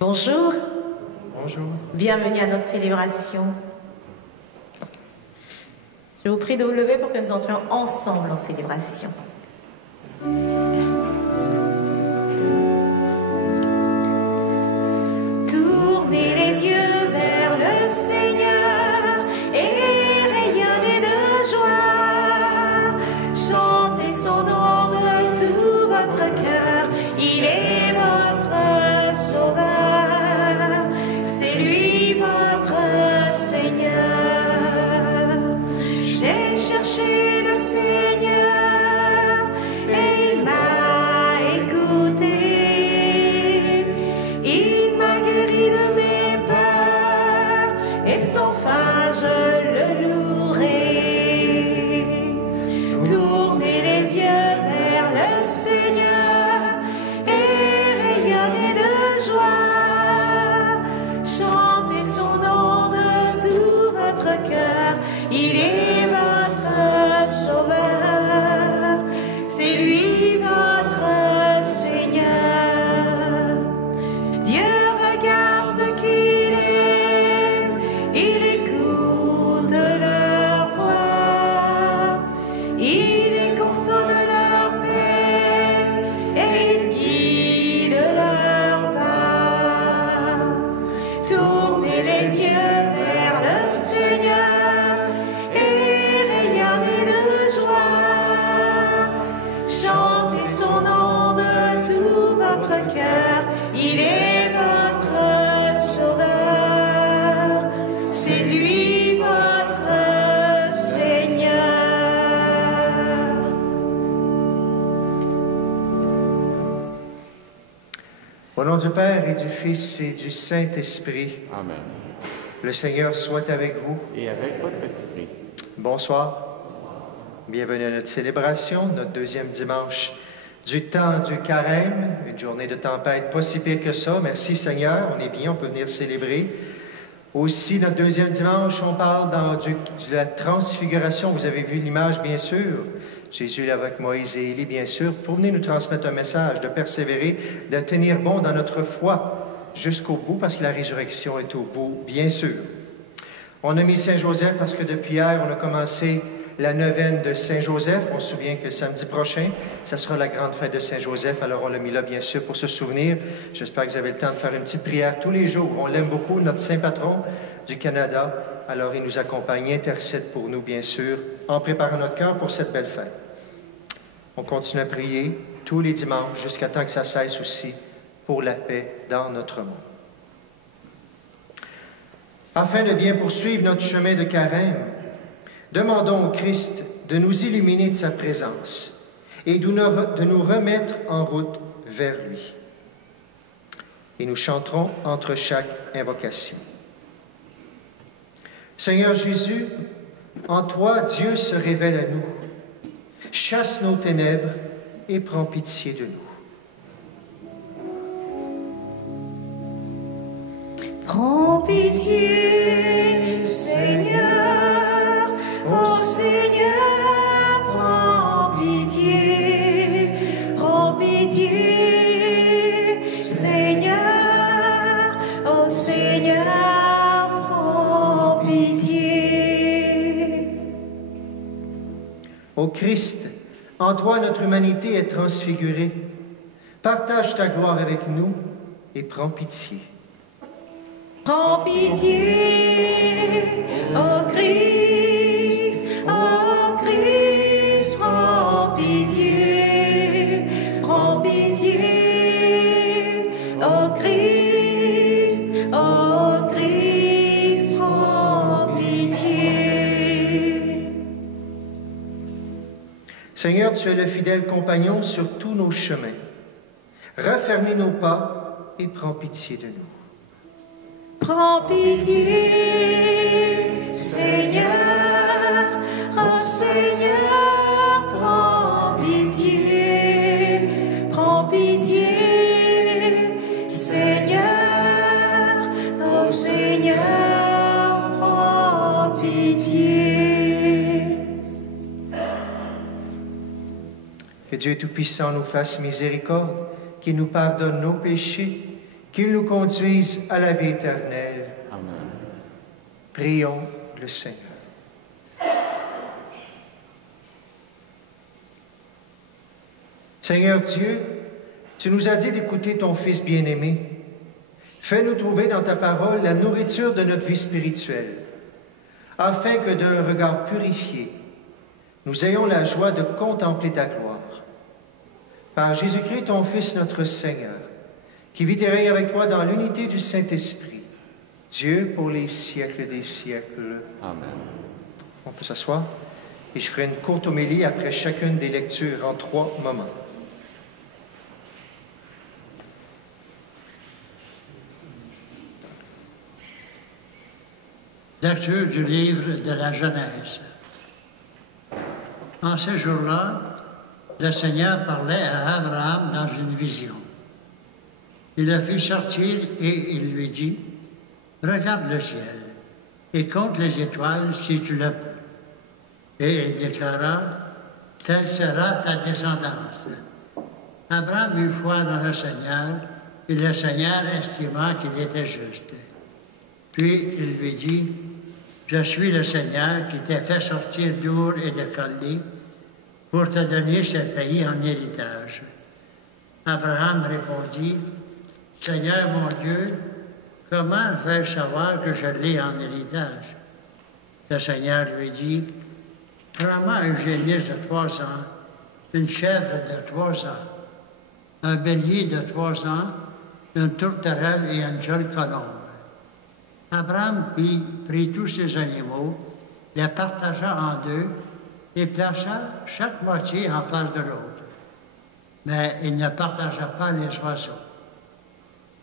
Bonjour. Bonjour. Bienvenue à notre célébration. Je vous prie de vous lever pour que nous entrions ensemble en célébration. Tournez les yeux vers le Seigneur et rayonnez de joie. Chantez son nom de tout votre cœur. Il est votre sauveur. C'est lui votre Seigneur. J'ai cherché le Seigneur et il m'a écouté. Il m'a guéri de mes peurs et sans fin je le louerai. Tournez les yeux vers le Seigneur et rayonnez de joie. Chantez son nom de tout votre cœur. Il est votre sauveur. C'est lui votre Seigneur. Dieu regarde ce qu'il aime. Il écoute leur voix. Il les console leur peine et il guide leur pas. Tournez les yeux vers le Seigneur et rayonnez de joie. Chantez son nom de tout votre cœur. Il est votre sauveur. C'est lui votre Seigneur. Au nom du Père et du Fils et du Saint-Esprit, Amen. le Seigneur soit avec vous. Et avec votre esprit. Bonsoir. Bienvenue à notre célébration, notre deuxième dimanche du temps du carême, une journée de tempête pas si pire que ça. Merci Seigneur, on est bien, on peut venir célébrer. Aussi, notre deuxième dimanche, on parle de la transfiguration. Vous avez vu l'image, bien sûr. Jésus est avec Moïse et Élie, bien sûr, pour venir nous transmettre un message, de persévérer, de tenir bon dans notre foi jusqu'au bout, parce que la résurrection est au bout, bien sûr. On a mis Saint-Joseph parce que depuis hier, on a commencé la neuvaine de Saint-Joseph. On se souvient que samedi prochain, ça sera la grande fête de Saint-Joseph. Alors, on l'a mis là, bien sûr, pour se souvenir. J'espère que vous avez le temps de faire une petite prière tous les jours. On l'aime beaucoup, notre saint patron du Canada. Alors, il nous accompagne, il intercède pour nous, bien sûr, en préparant notre cœur pour cette belle fête. On continue à prier tous les dimanches jusqu'à temps que ça cesse aussi pour la paix dans notre monde. Afin de bien poursuivre notre chemin de carême, demandons au Christ de nous illuminer de sa présence et de nous remettre en route vers lui. Et nous chanterons entre chaque invocation. Seigneur Jésus, en toi Dieu se révèle à nous. Chasse nos ténèbres et prends pitié de nous. Prends pitié, Seigneur, ô Seigneur, prends pitié, Seigneur, ô Seigneur, prends pitié. Ô Christ, en toi notre humanité est transfigurée. Partage ta gloire avec nous et prends pitié. Prends pitié, ô Christ, prends pitié, ô Christ, prends pitié. Seigneur, tu es le fidèle compagnon sur tous nos chemins. Raffermis nos pas et prends pitié de nous. Prends pitié, Seigneur, ô Seigneur, prends pitié, Seigneur, ô Seigneur, prends pitié. Que Dieu Tout-Puissant nous fasse miséricorde, qu'il nous pardonne nos péchés qu'il nous conduise à la vie éternelle. Amen. Prions le Seigneur. Seigneur Dieu, tu nous as dit d'écouter ton Fils bien-aimé. Fais-nous trouver dans ta parole la nourriture de notre vie spirituelle, afin que d'un regard purifié, nous ayons la joie de contempler ta gloire. Par Jésus-Christ, ton Fils, notre Seigneur, qui vit et règne avec toi dans l'unité du Saint-Esprit, Dieu pour les siècles des siècles. Amen. On peut s'asseoir et je ferai une courte homélie après chacune des lectures en 3 moments. Lecture du livre de la Genèse. En ce jour-là, le Seigneur parlait à Abraham dans une vision. Il le fit sortir et il lui dit, « Regarde le ciel et compte les étoiles si tu le peux. » Et il déclara, « Telle sera ta descendance. » Abraham eut foi dans le Seigneur et le Seigneur estima qu'il était juste. Puis il lui dit, « Je suis le Seigneur qui t'a fait sortir d'Our et de Chaldée pour te donner ce pays en héritage. » Abraham répondit, « Seigneur mon Dieu, comment vais-je savoir que je l'ai en héritage? » Le Seigneur lui dit, « Prends-moi un génisse de 3 ans, une chèvre de 3 ans, un bélier de 3 ans, une tourterelle et une jeune colombe. » Abraham prit tous ces animaux, les partagea en 2 et plaça chaque moitié en face de l'autre. Mais il ne partagea pas les oiseaux.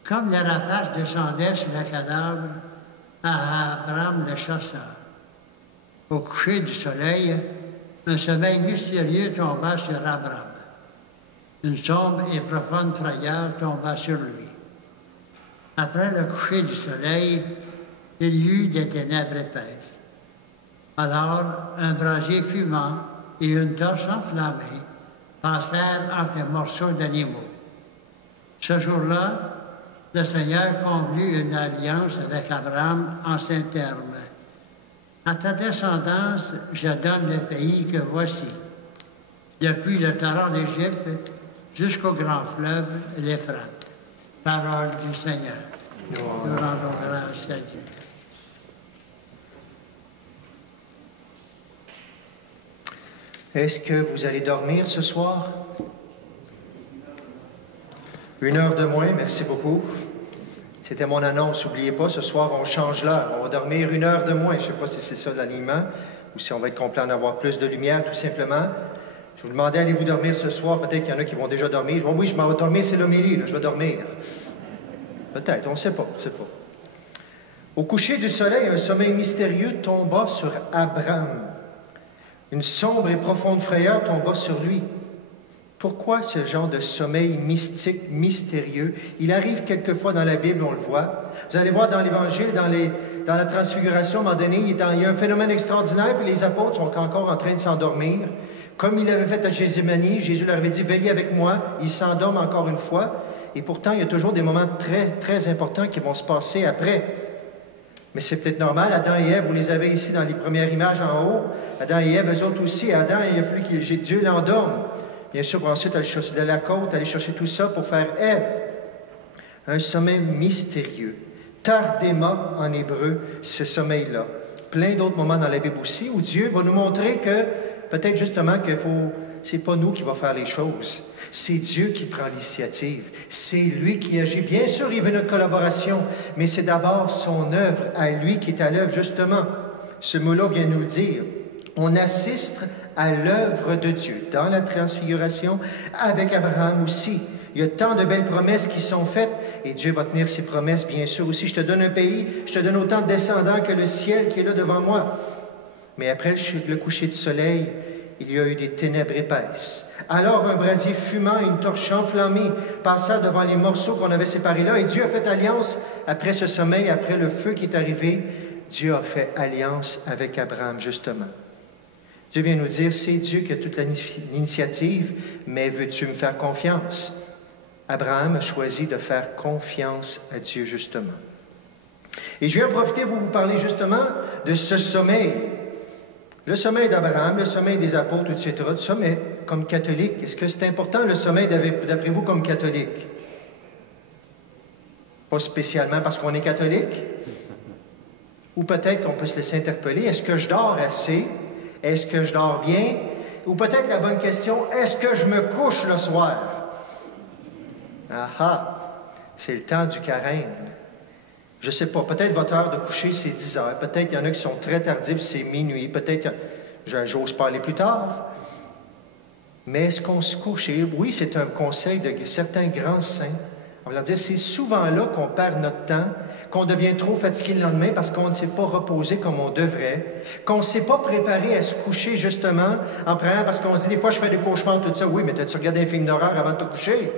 Comme les rapaces descendaient sur le cadavre, Abraham les chassa. Au coucher du soleil, un sommeil mystérieux tomba sur Abraham. Une sombre et profonde frayeur tomba sur lui. Après le coucher du soleil, il y eut des ténèbres épaisses. Alors, un brasier fumant et une torche enflammée passèrent entre des morceaux d'animaux. Ce jour-là, le Seigneur conclut une alliance avec Abraham en ces termes. « À ta descendance, je donne le pays que voici, depuis le torrent d'Égypte jusqu'au grand fleuve, l'Euphrate. » Parole du Seigneur. Nous rendons grâce à Dieu. Est-ce que vous allez dormir ce soir? 1 heure de moins, merci beaucoup. C'était mon annonce. N'oubliez pas, ce soir, on change l'heure. On va dormir 1 heure de moins. Je ne sais pas si c'est ça l'alignement ou si on va être complet en avoir plus de lumière, tout simplement. Je vous demandais, allez-vous dormir ce soir? Peut-être qu'il y en a qui vont déjà dormir. Je dis, oui, je m'en vais dormir, c'est l'homélie, je vais dormir. Peut-être, on ne sait pas, on ne sait pas. Au coucher du soleil, un sommeil mystérieux tomba sur Abraham. Une sombre et profonde frayeur tomba sur lui. Pourquoi ce genre de sommeil mystique, mystérieux? Il arrive quelquefois dans la Bible, on le voit. Vous allez voir dans l'Évangile, dans la Transfiguration, à un moment donné, il y a un phénomène extraordinaire, puis les apôtres sont encore en train de s'endormir. Comme il avait fait à Gethsémani, Jésus leur avait dit « Veillez avec moi », ils s'endorment encore une fois. Et pourtant, il y a toujours des moments très, très importants qui vont se passer après. Mais c'est peut-être normal. Adam et Ève, vous les avez ici dans les premières images en haut. Adam et Ève, eux autres aussi. Adam, il a fallu que Dieu l'endorme. Bien sûr, pour ensuite aller chercher de la côte, aller chercher tout ça pour faire Ève. Un sommeil mystérieux. Tardema en hébreu, ce sommeil-là. Plein d'autres moments dans la Bible aussi où Dieu va nous montrer que peut-être justement que c'est pas nous qui va faire les choses. C'est Dieu qui prend l'initiative. C'est lui qui agit. Bien sûr, il veut notre collaboration, mais c'est d'abord son œuvre à lui qui est à l'œuvre, justement. Ce mot-là vient nous le dire. On assiste à l'œuvre de Dieu dans la transfiguration, avec Abraham aussi. Il y a tant de belles promesses qui sont faites et Dieu va tenir ses promesses, bien sûr aussi. Je te donne un pays, je te donne autant de descendants que le ciel qui est là devant moi. Mais après le coucher du soleil, il y a eu des ténèbres épaisses. Alors un brasier fumant et une torche enflammée passa devant les morceaux qu'on avait séparés là, et Dieu a fait alliance après ce sommeil, après le feu qui est arrivé. Dieu a fait alliance avec Abraham, justement. Dieu vient nous dire, c'est Dieu qui a toute l'initiative, mais veux-tu me faire confiance? Abraham a choisi de faire confiance à Dieu, justement. Et je viens en profiter pour vous parler justement de ce sommeil. Le sommeil d'Abraham, le sommeil des apôtres, etc. Le sommeil comme catholique. Est-ce que c'est important le sommeil d'après vous comme catholique? Pas spécialement parce qu'on est catholique? Ou peut-être qu'on peut se laisser interpeller. Est-ce que je dors assez? Est-ce que je dors bien? Ou peut-être la bonne question, est-ce que je me couche le soir? Ah ah! C'est le temps du carême. Je ne sais pas, peut-être votre heure de coucher, c'est 10 heures. Peut-être il y en a qui sont très tardifs, c'est minuit. Peut-être, j'ose pas aller plus tard. Mais est-ce qu'on se couche? Et oui, c'est un conseil de certains grands saints. On va leur dire, c'est souvent là qu'on perd notre temps, qu'on devient trop fatigué le lendemain parce qu'on ne s'est pas reposé comme on devrait, qu'on ne s'est pas préparé à se coucher justement en priant parce qu'on se dit, des fois, je fais des cauchemars, tout ça. Oui, mais t'as-tu regardé un film d'horreur avant de te coucher?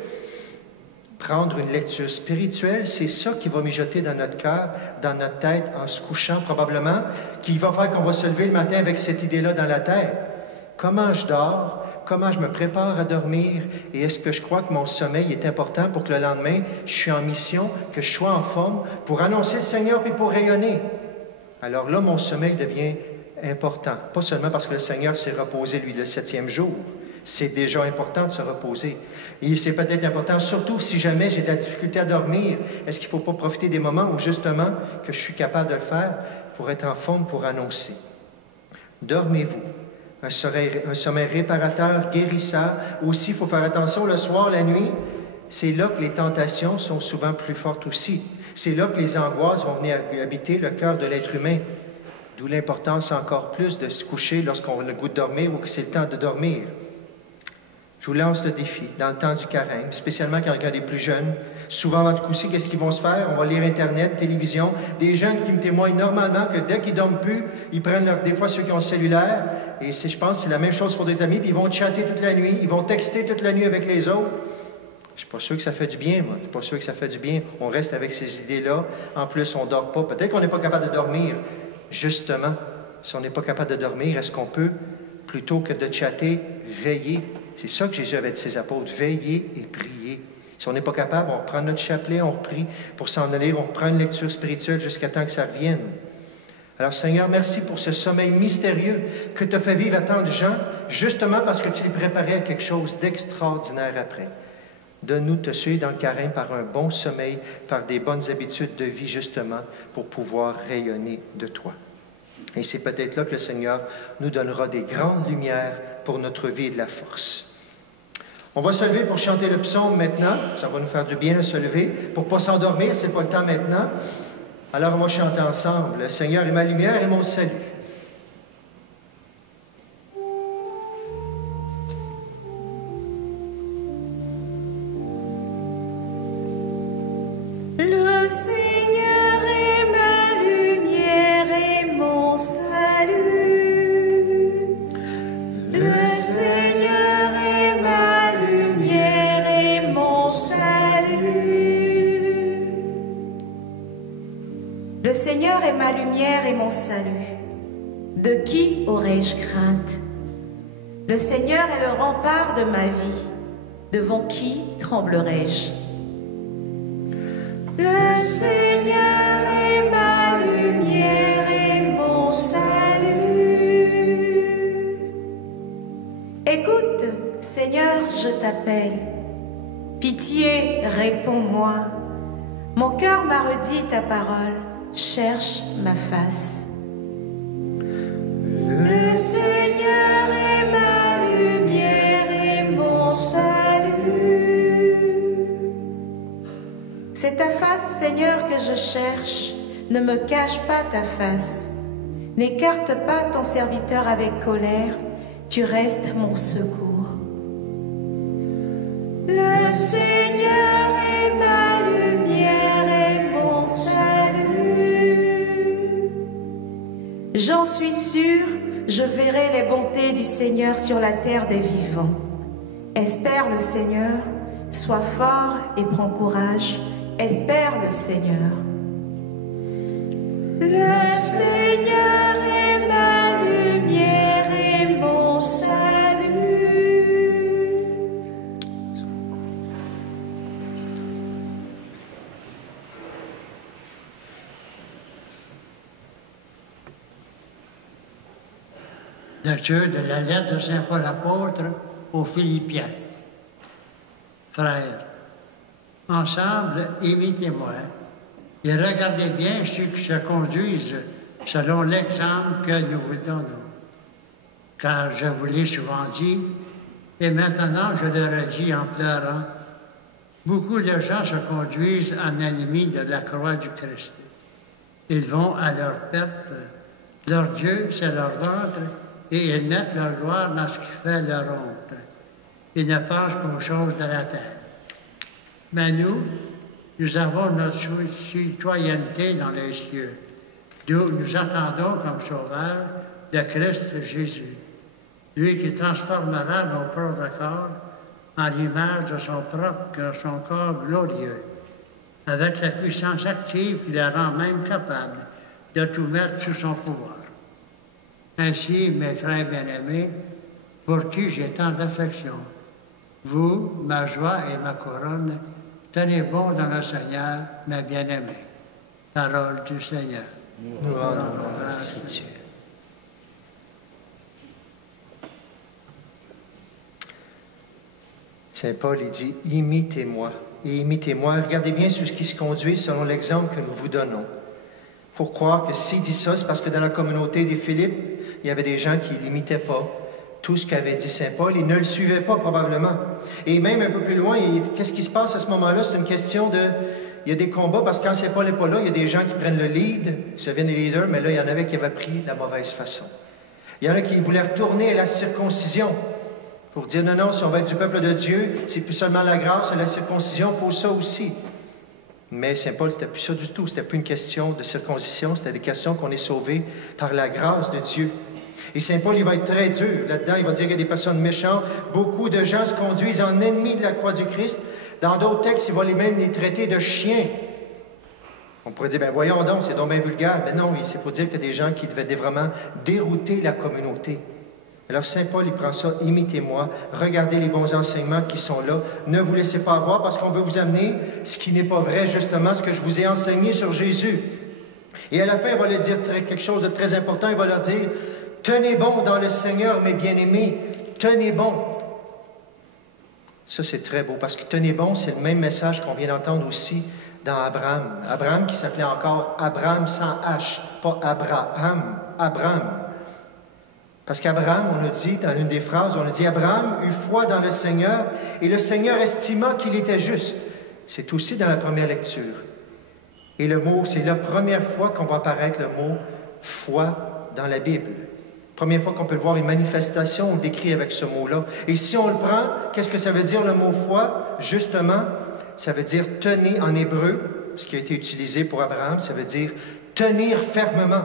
Prendre une lecture spirituelle, c'est ça qui va mijoter dans notre cœur, dans notre tête, en se couchant probablement, qui va faire qu'on va se lever le matin avec cette idée-là dans la tête. Comment je dors? Comment je me prépare à dormir? Et est-ce que je crois que mon sommeil est important pour que le lendemain, je suis en mission, que je sois en forme pour annoncer le Seigneur et pour rayonner? Alors là, mon sommeil devient important. Pas seulement parce que le Seigneur s'est reposé, lui, le 7e jour. C'est déjà important de se reposer. Et c'est peut-être important, surtout si jamais j'ai de la difficulté à dormir. Est-ce qu'il ne faut pas profiter des moments où, justement, que je suis capable de le faire pour être en forme, pour annoncer? Dormez-vous. Un sommeil réparateur, guérisseur. Aussi, il faut faire attention le soir, la nuit. C'est là que les tentations sont souvent plus fortes aussi. C'est là que les angoisses vont venir habiter le cœur de l'être humain. D'où l'importance encore plus de se coucher lorsqu'on a le goût de dormir ou que c'est le temps de dormir. Je vous lance le défi, dans le temps du carême, spécialement quand il y a des plus jeunes. Souvent, dans le coup-ci, qu'est-ce qu'ils vont se faire? On va lire Internet, télévision. Des jeunes qui me témoignent normalement que dès qu'ils dorment plus, ils prennent des fois ceux qui ont le cellulaire. Et je pense que c'est la même chose pour des amis. Puis ils vont chatter toute la nuit, ils vont texter toute la nuit avec les autres. Je ne suis pas sûr que ça fait du bien, moi. Je ne suis pas sûr que ça fait du bien. On reste avec ces idées-là. En plus, on ne dort pas. Peut-être qu'on n'est pas capable de dormir. Justement, si on n'est pas capable de dormir, est-ce qu'on peut, plutôt que de chatter, veiller? C'est ça que Jésus avait dit à ses apôtres, veiller et prier. Si on n'est pas capable, on reprend notre chapelet, on prie pour s'en aller, on reprend une lecture spirituelle jusqu'à temps que ça revienne. Alors Seigneur, merci pour ce sommeil mystérieux que tu as fait vivre à tant de gens, justement parce que tu les préparais à quelque chose d'extraordinaire après. Donne-nous de te suivre dans le carême par un bon sommeil, par des bonnes habitudes de vie, justement, pour pouvoir rayonner de toi. Et c'est peut-être là que le Seigneur nous donnera des grandes lumières pour notre vie et de la force. On va se lever pour chanter le psaume maintenant. Ça va nous faire du bien de se lever. Pour ne pas s'endormir, ce n'est pas le temps maintenant. Alors on va chanter ensemble. Le Seigneur est ma lumière et mon salut. Le Seigneur est ma lumière et mon salut. Le Seigneur est ma lumière et mon salut. Le Seigneur est ma lumière et mon salut. De qui aurais-je crainte? Le Seigneur est le rempart de ma vie. Devant qui tremblerais-je? Le Seigneur est ma lumière et mon salut. Écoute, Seigneur, je t'appelle. Pitié, réponds-moi. Mon cœur m'a redit ta parole. Cherche ma face. Le Seigneur est ma lumière et mon salut. C'est ta face, Seigneur, que je cherche. Ne me cache pas ta face. N'écarte pas ton serviteur avec colère. Tu restes mon secours. Le Seigneur est ma lumière et mon salut. J'en suis sûre, je verrai les bontés du Seigneur sur la terre des vivants. Espère le Seigneur, sois fort et prends courage. Espère le Seigneur. Le Seigneur est ma lumière et mon salut. Lecture de la lettre de Saint Paul apôtre aux Philippiens. Frères, ensemble, imitez-moi et regardez bien ceux qui se conduisent selon l'exemple que nous vous donnons. Car je vous l'ai souvent dit, et maintenant je le redis en pleurant, beaucoup de gens se conduisent en ennemis de la croix du Christ. Ils vont à leur perte. Leur Dieu, c'est leur ventre, et ils mettent leur gloire dans ce qui fait leur honte. Ils ne pensent qu'aux choses de la terre. Mais nous avons notre citoyenneté dans les cieux, d'où nous attendons comme sauveur de Christ Jésus, lui qui transformera nos pauvres corps en l'image de son corps glorieux, avec la puissance active qui la rend même capable de tout mettre sous son pouvoir. Ainsi, mes frères bien-aimés, pour qui j'ai tant d'affection, vous, ma joie et ma couronne, tenez bon dans le Seigneur, mes bien-aimés. Parole du Seigneur. Nous rendons grâce à Dieu. Saint Paul, il dit, imitez-moi. Et imitez-moi. Regardez bien ceux qui se conduisent selon l'exemple que nous vous donnons. Pour croire que s'il dit ça, c'est parce que dans la communauté des Philippes, il y avait des gens qui n'imitaient pas tout ce qu'avait dit Saint Paul. Ils ne le suivaient pas, probablement. Et même un peu plus loin, qu'est-ce qui se passe à ce moment-là? C'est une question de... Il y a des combats, parce que quand Saint Paul n'est pas là, il y a des gens qui prennent le lead, qui deviennent les leaders, mais là, il y en avait qui avaient pris la mauvaise façon. Il y en a qui voulaient retourner à la circoncision pour dire, non, non, si on va être du peuple de Dieu, c'est plus seulement la grâce, c'est la circoncision, il faut ça aussi. Mais Saint Paul, c'était plus ça du tout. C'était plus une question de circoncision, c'était des questions qu'on est sauvé par la grâce de Dieu. Et Saint Paul, il va être très dur là-dedans. Il va dire qu'il y a des personnes méchantes. Beaucoup de gens se conduisent en ennemis de la croix du Christ. Dans d'autres textes, il va même les traiter de chiens. On pourrait dire, ben voyons donc, c'est donc bien vulgaire. Mais non, c'est pour dire qu'il y a des gens qui devaient vraiment dérouter la communauté. Alors Saint Paul, il prend ça, imitez-moi, regardez les bons enseignements qui sont là, ne vous laissez pas avoir parce qu'on veut vous amener ce qui n'est pas vrai, justement, ce que je vous ai enseigné sur Jésus. Et à la fin, il va leur dire quelque chose de très important, il va leur dire, tenez bon dans le Seigneur, mes bien-aimés, tenez bon. Ça, c'est très beau, parce que tenez bon, c'est le même message qu'on vient d'entendre aussi dans Abraham. Abraham qui s'appelait encore Abraham sans H, pas Abraham, Abraham. Parce qu'Abraham, on a dit, dans une des phrases, on a dit, Abraham eut foi dans le Seigneur, et le Seigneur estima qu'il était juste. C'est aussi dans la première lecture. Et le mot, c'est la première fois qu'on va apparaître le mot foi dans la Bible. Première fois qu'on peut le voir une manifestation, on le décrit avec ce mot-là. Et si on le prend, qu'est-ce que ça veut dire le mot foi? Justement, ça veut dire tenir en hébreu, ce qui a été utilisé pour Abraham, ça veut dire tenir fermement.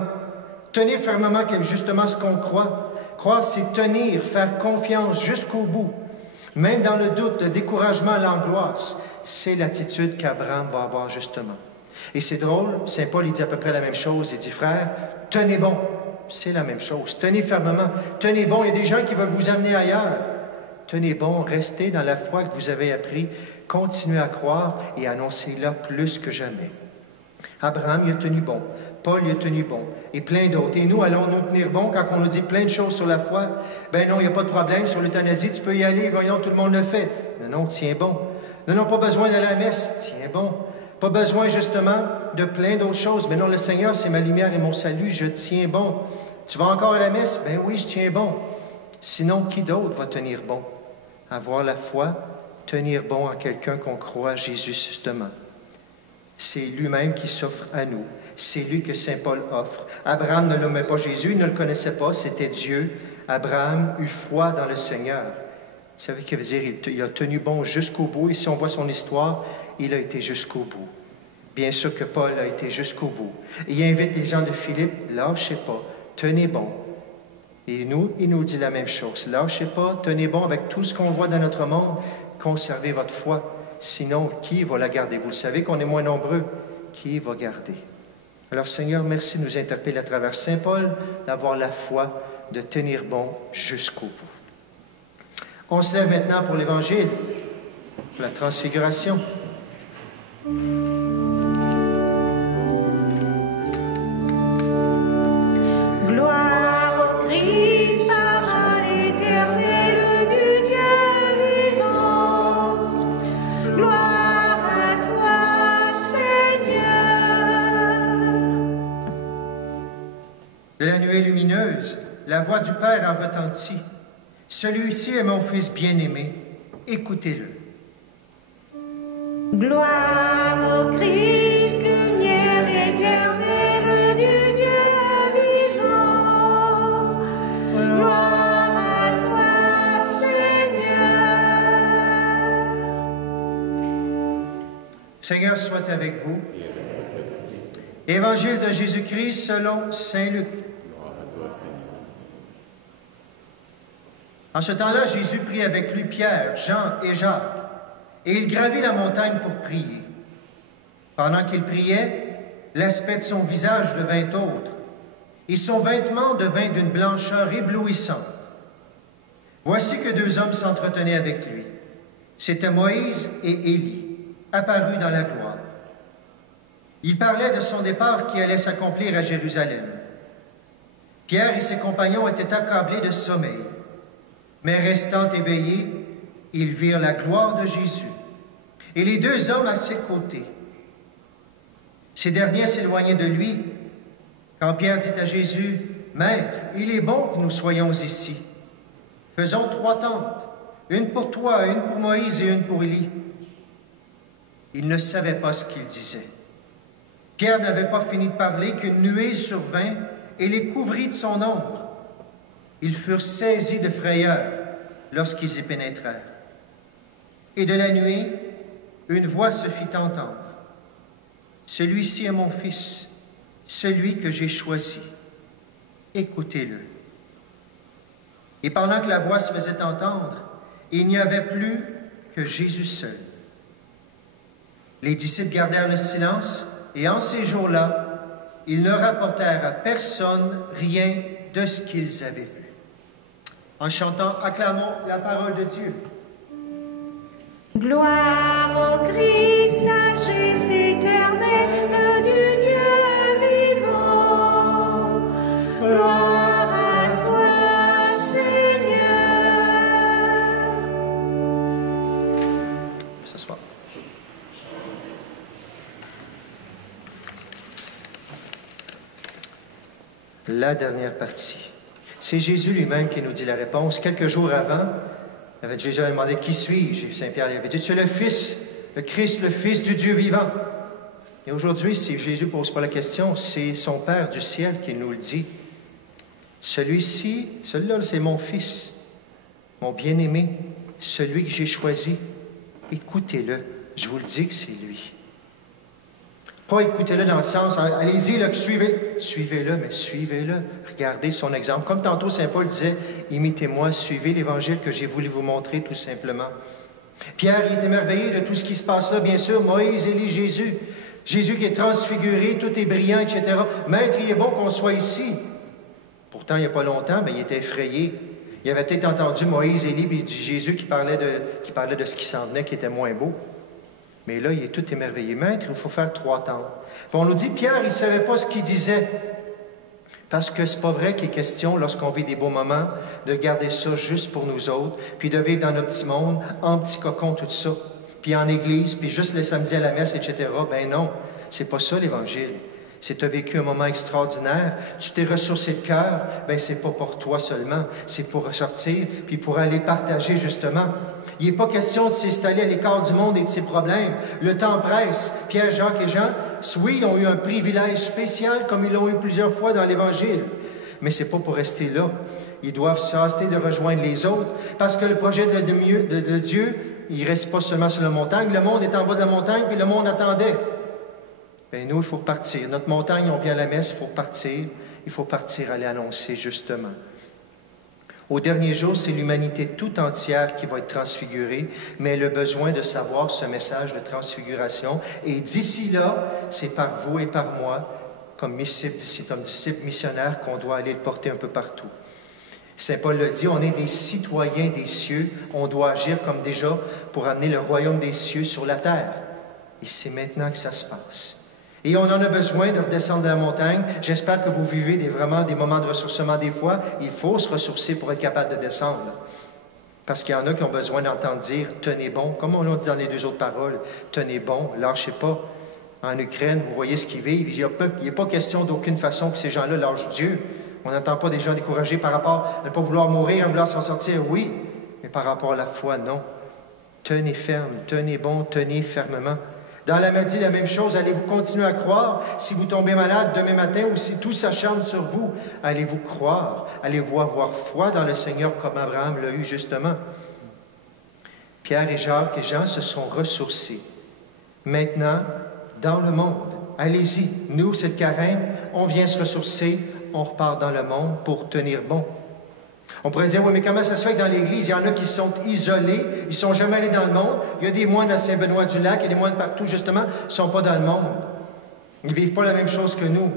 Tenir fermement justement ce qu'on croit. Croire, c'est tenir, faire confiance jusqu'au bout. Même dans le doute, le découragement, l'angoisse, c'est l'attitude qu'Abraham va avoir justement. Et c'est drôle, Saint Paul, il dit à peu près la même chose. Il dit, frère, tenez bon. C'est la même chose. Tenez fermement. Tenez bon. Il y a des gens qui veulent vous amener ailleurs. Tenez bon. Restez dans la foi que vous avez appris. Continuez à croire et annoncez-la plus que jamais. Abraham, il a tenu bon. Paul, il a tenu bon. Et plein d'autres. Et nous, allons nous tenir bon quand on nous dit plein de choses sur la foi? Ben non, il n'y a pas de problème. Sur l'euthanasie, tu peux y aller. Voyons, tout le monde le fait. Non, non, tiens bon. Non, non, pas besoin d'aller à la messe. Tiens bon. Pas besoin, justement, de plein d'autres choses. Mais non, le Seigneur, c'est ma lumière et mon salut. Je tiens bon. Tu vas encore à la messe? Ben oui, je tiens bon. Sinon, qui d'autre va tenir bon? Avoir la foi, tenir bon en quelqu'un qu'on croit à Jésus, justement. C'est lui-même qui s'offre à nous. C'est lui que Saint Paul offre. Abraham ne l'aimait pas Jésus, il ne le connaissait pas, c'était Dieu. Abraham eut foi dans le Seigneur. Vous savez ce que veut dire? Il a tenu bon jusqu'au bout. Et si on voit son histoire, il a été jusqu'au bout. Bien sûr que Paul a été jusqu'au bout. Et il invite les gens de Philippe, lâchez pas, tenez bon. Et nous, il nous dit la même chose. Lâchez pas, tenez bon avec tout ce qu'on voit dans notre monde, conservez votre foi. Sinon, qui va la garder? Vous le savez qu'on est moins nombreux. Qui va garder? Alors, Seigneur, merci de nous interpeller à travers Saint Paul, d'avoir la foi, de tenir bon jusqu'au bout. On se lève maintenant pour l'Évangile, pour la transfiguration. Gloire au Christ. lumineuse, la voix du Père a retenti. Celui-ci est mon Fils bien-aimé. Écoutez-le. Gloire au Christ, lumière éternelle du Dieu vivant. Gloire à toi, Seigneur. Seigneur soit avec vous. Évangile de Jésus-Christ selon saint Luc. En ce temps-là, Jésus prit avec lui Pierre, Jean et Jacques, et il gravit la montagne pour prier. Pendant qu'il priait, l'aspect de son visage devint autre, et son vêtement devint d'une blancheur éblouissante. Voici que deux hommes s'entretenaient avec lui. C'étaient Moïse et Élie, apparus dans la gloire. Il parlait de son départ qui allait s'accomplir à Jérusalem. Pierre et ses compagnons étaient accablés de sommeil, mais restant éveillés, ils virent la gloire de Jésus et les deux hommes à ses côtés. Ces derniers s'éloignaient de lui quand Pierre dit à Jésus, « Maître, il est bon que nous soyons ici. Faisons 3 tentes, une pour toi, une pour Moïse et une pour Élie. » Il ne savait pas ce qu'il disait. Pierre n'avait pas fini de parler qu'une nuée survint et les couvrit de son ombre. Ils furent saisis de frayeur lorsqu'ils y pénétrèrent. Et de la nuée, une voix se fit entendre. « Celui-ci est mon Fils, celui que j'ai choisi. Écoutez-le. » Et pendant que la voix se faisait entendre, il n'y avait plus que Jésus seul. Les disciples gardèrent le silence, et en ces jours-là, ils ne rapportèrent à personne rien de ce qu'ils avaient vu. En chantant, acclamons la parole de Dieu. Gloire au Christ, sagesse éternelle du Dieu vivant. Gloire à toi, Seigneur. S'asseoir. La dernière partie. C'est Jésus lui-même qui nous dit la réponse. Quelques jours avant, Jésus avait demandé « Qui suis-je » Saint-Pierre lui avait dit « Tu es le Fils, le Christ, le Fils du Dieu vivant. » Et aujourd'hui, si Jésus ne pose pas la question, c'est son Père du ciel qui nous le dit. Celui-ci, celui-là, c'est mon Fils, mon bien-aimé, celui que j'ai choisi. Écoutez-le. Je vous le dis que c'est lui. Pas écoutez-le dans le sens, allez-y, là, suivez-le, mais suivez-le. Regardez son exemple. Comme tantôt, Saint Paul disait, imitez-moi, suivez l'Évangile que j'ai voulu vous montrer, tout simplement. Pierre, il est émerveillé de tout ce qui se passe là, bien sûr. Moïse, Élie, Jésus. Jésus qui est transfiguré, tout est brillant, etc. Maître, il est bon qu'on soit ici. Pourtant, il n'y a pas longtemps, mais il était effrayé. Il avait peut-être entendu Moïse, Élie, puis Jésus qui parlait de ce qui s'en venait, qui était moins beau. Mais là, il est tout émerveillé. Maître, il faut faire 3 tentes. Puis on nous dit, Pierre, il ne savait pas ce qu'il disait. Parce que c'est pas vrai qu'il est question, lorsqu'on vit des beaux moments, de garder ça juste pour nous autres, puis de vivre dans notre petit monde, en petit cocon, tout ça, puis en église, puis juste le samedi à la messe, etc. Ben non, c'est pas ça l'Évangile. Si tu as vécu un moment extraordinaire, tu t'es ressourcé le cœur, ben c'est pas pour toi seulement, c'est pour ressortir, puis pour aller partager justement. Il n'est pas question de s'installer à l'écart du monde et de ses problèmes. Le temps presse. Pierre, Jacques et Jean, oui, ont eu un privilège spécial comme ils l'ont eu plusieurs fois dans l'Évangile. Mais ce n'est pas pour rester là. Ils doivent se rester de rejoindre les autres parce que le projet de Dieu, il ne reste pas seulement sur la montagne. Le monde est en bas de la montagne, puis le monde attendait. Bien, nous, il faut repartir. Notre montagne, on vient à la messe, il faut repartir. Il faut partir aller annoncer, justement. Au dernier jour, c'est l'humanité tout entière qui va être transfigurée, mais elle a besoin de savoir ce message de transfiguration. Et d'ici là, c'est par vous et par moi, comme disciples missionnaires, qu'on doit aller le porter un peu partout. Saint Paul le dit, on est des citoyens des cieux, on doit agir comme déjà pour amener le royaume des cieux sur la terre. Et c'est maintenant que ça se passe. Et on en a besoin de redescendre de la montagne. J'espère que vous vivez vraiment des moments de ressourcement des fois. Il faut se ressourcer pour être capable de descendre. Parce qu'il y en a qui ont besoin d'entendre dire « tenez bon », comme on l'a dit dans les 2 autres paroles, « tenez bon, lâchez pas ». En Ukraine, vous voyez ce qu'ils vivent. Il n'est pas question d'aucune façon que ces gens-là lâchent Dieu. On n'entend pas des gens découragés par rapport à ne pas vouloir mourir, à vouloir s'en sortir, oui, mais par rapport à la foi, non. Tenez ferme, tenez bon, tenez fermement. Dans la maladie, la même chose. Allez-vous continuer à croire? Si vous tombez malade demain matin ou si tout s'acharne sur vous, allez-vous croire? Allez-vous avoir foi dans le Seigneur comme Abraham l'a eu justement? Pierre et Jacques et Jean se sont ressourcés. Maintenant, dans le monde, allez-y. Nous, c'est le carême, on vient se ressourcer, on repart dans le monde pour tenir bon. On pourrait dire, oui, mais comment ça se fait que dans l'Église, il y en a qui se sont isolés, ils ne sont jamais allés dans le monde. Il y a des moines à Saint-Benoît-du-Lac, il y a des moines partout, justement, ils ne sont pas dans le monde. Ils ne vivent pas la même chose que nous.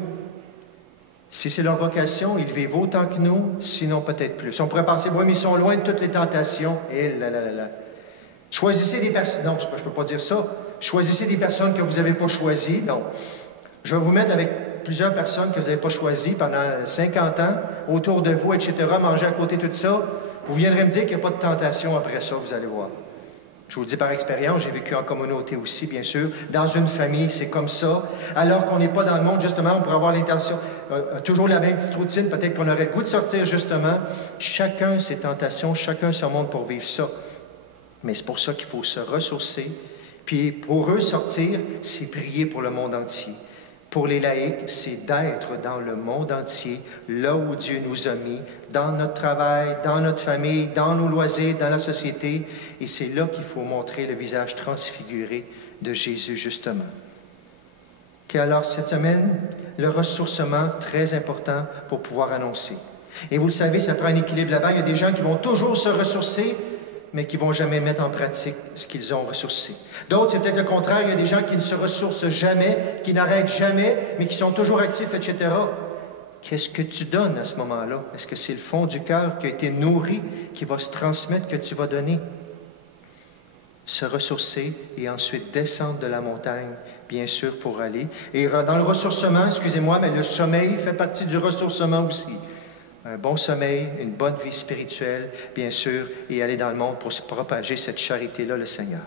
Si c'est leur vocation, ils vivent autant que nous, sinon peut-être plus. On pourrait penser, oui, mais ils sont loin de toutes les tentations. Et là, là, là, là. Choisissez des personnes. Non, je ne peux pas dire ça. Choisissez des personnes que vous n'avez pas choisies. Non. Je vais vous mettre avec plusieurs personnes que vous n'avez pas choisies pendant 50 ans, autour de vous, etc., manger à côté de tout ça. Vous viendrez me dire qu'il n'y a pas de tentation après ça, vous allez voir. Je vous le dis par expérience, j'ai vécu en communauté aussi, bien sûr. Dans une famille, c'est comme ça. Alors qu'on n'est pas dans le monde, justement, on pourrait avoir l'intention, toujours la même petite routine, peut-être qu'on aurait le goût de sortir, justement. Chacun ses tentations, chacun son monde pour vivre ça. Mais c'est pour ça qu'il faut se ressourcer. Puis pour eux, sortir, c'est prier pour le monde entier. Pour les laïcs, c'est d'être dans le monde entier, là où Dieu nous a mis, dans notre travail, dans notre famille, dans nos loisirs, dans la société. Et c'est là qu'il faut montrer le visage transfiguré de Jésus, justement. Alors, cette semaine, le ressourcement, très important pour pouvoir annoncer. Et vous le savez, ça prend un équilibre là-bas. Il y a des gens qui vont toujours se ressourcer, mais qui ne vont jamais mettre en pratique ce qu'ils ont ressourcé. D'autres, c'est peut-être le contraire. Il y a des gens qui ne se ressourcent jamais, qui n'arrêtent jamais, mais qui sont toujours actifs, etc. Qu'est-ce que tu donnes à ce moment-là? Est-ce que c'est le fond du cœur qui a été nourri, qui va se transmettre, que tu vas donner? Se ressourcer et ensuite descendre de la montagne, bien sûr, pour aller. Et dans le ressourcement, excusez-moi, mais le sommeil fait partie du ressourcement aussi. Un bon sommeil, une bonne vie spirituelle, bien sûr, et aller dans le monde pour se propager cette charité-là, le Seigneur.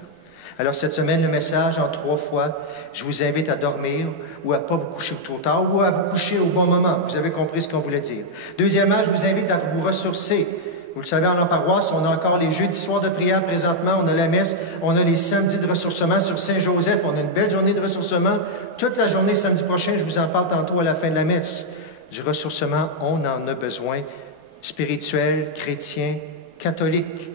Alors, cette semaine, le message en 3 fois, je vous invite à dormir ou à ne pas vous coucher trop tard ou à vous coucher au bon moment. Vous avez compris ce qu'on voulait dire. Deuxièmement, je vous invite à vous ressourcer. Vous le savez, en paroisse, on a encore les jeudis soirs de prière présentement, on a la messe, on a les samedis de ressourcement sur Saint-Joseph, on a une belle journée de ressourcement. Toute la journée, samedi prochain, je vous en parle tantôt à la fin de la messe. Du ressourcement, on en a besoin, spirituel, chrétien, catholique.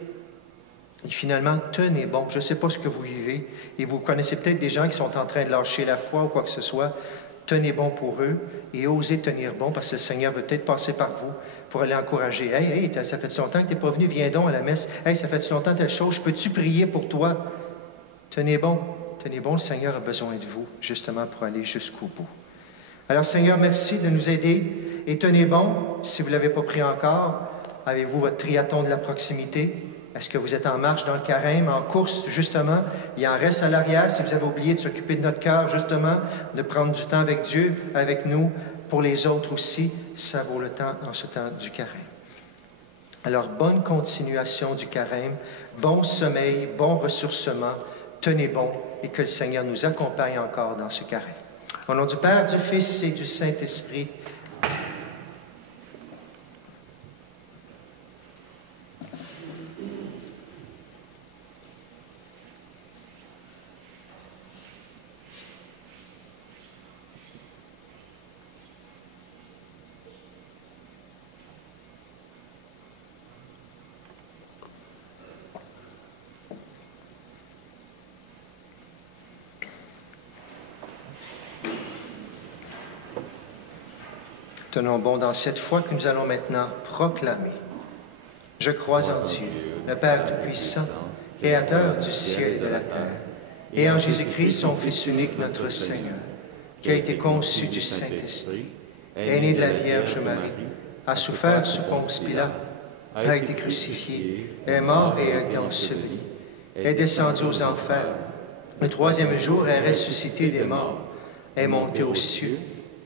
Et finalement, tenez bon. Je ne sais pas ce que vous vivez, et vous connaissez peut-être des gens qui sont en train de lâcher la foi ou quoi que ce soit. Tenez bon pour eux et osez tenir bon, parce que le Seigneur veut peut-être passer par vous pour aller encourager. « Hey, ça fait longtemps que tu n'es pas venu, viens donc à la messe. Hey, ça fait longtemps telle chose, peux-tu prier pour toi? » Tenez bon, le Seigneur a besoin de vous, justement, pour aller jusqu'au bout. Alors, Seigneur, merci de nous aider. Et tenez bon, si vous ne l'avez pas pris encore, avez-vous votre triathlon de la proximité? Est-ce que vous êtes en marche dans le carême, en course, justement? Il en reste à l'arrière, si vous avez oublié de s'occuper de notre cœur, justement, de prendre du temps avec Dieu, avec nous, pour les autres aussi, ça vaut le temps en ce temps du carême. Alors, bonne continuation du carême, bon sommeil, bon ressourcement, tenez bon, et que le Seigneur nous accompagne encore dans ce carême. Au nom du Père, du Fils et du Saint-Esprit. Tenons bon dans cette foi que nous allons maintenant proclamer. Je crois en Dieu, le Père Tout-Puissant, Créateur du ciel et de la terre, et en Jésus-Christ, son Fils unique, notre Seigneur, qui a été conçu du Saint-Esprit, est né de la Vierge Marie, a souffert sous Ponce Pilate, a été crucifié, est mort et a été enseveli, est descendu aux enfers, le 3e jour est ressuscité des morts, est monté aux cieux,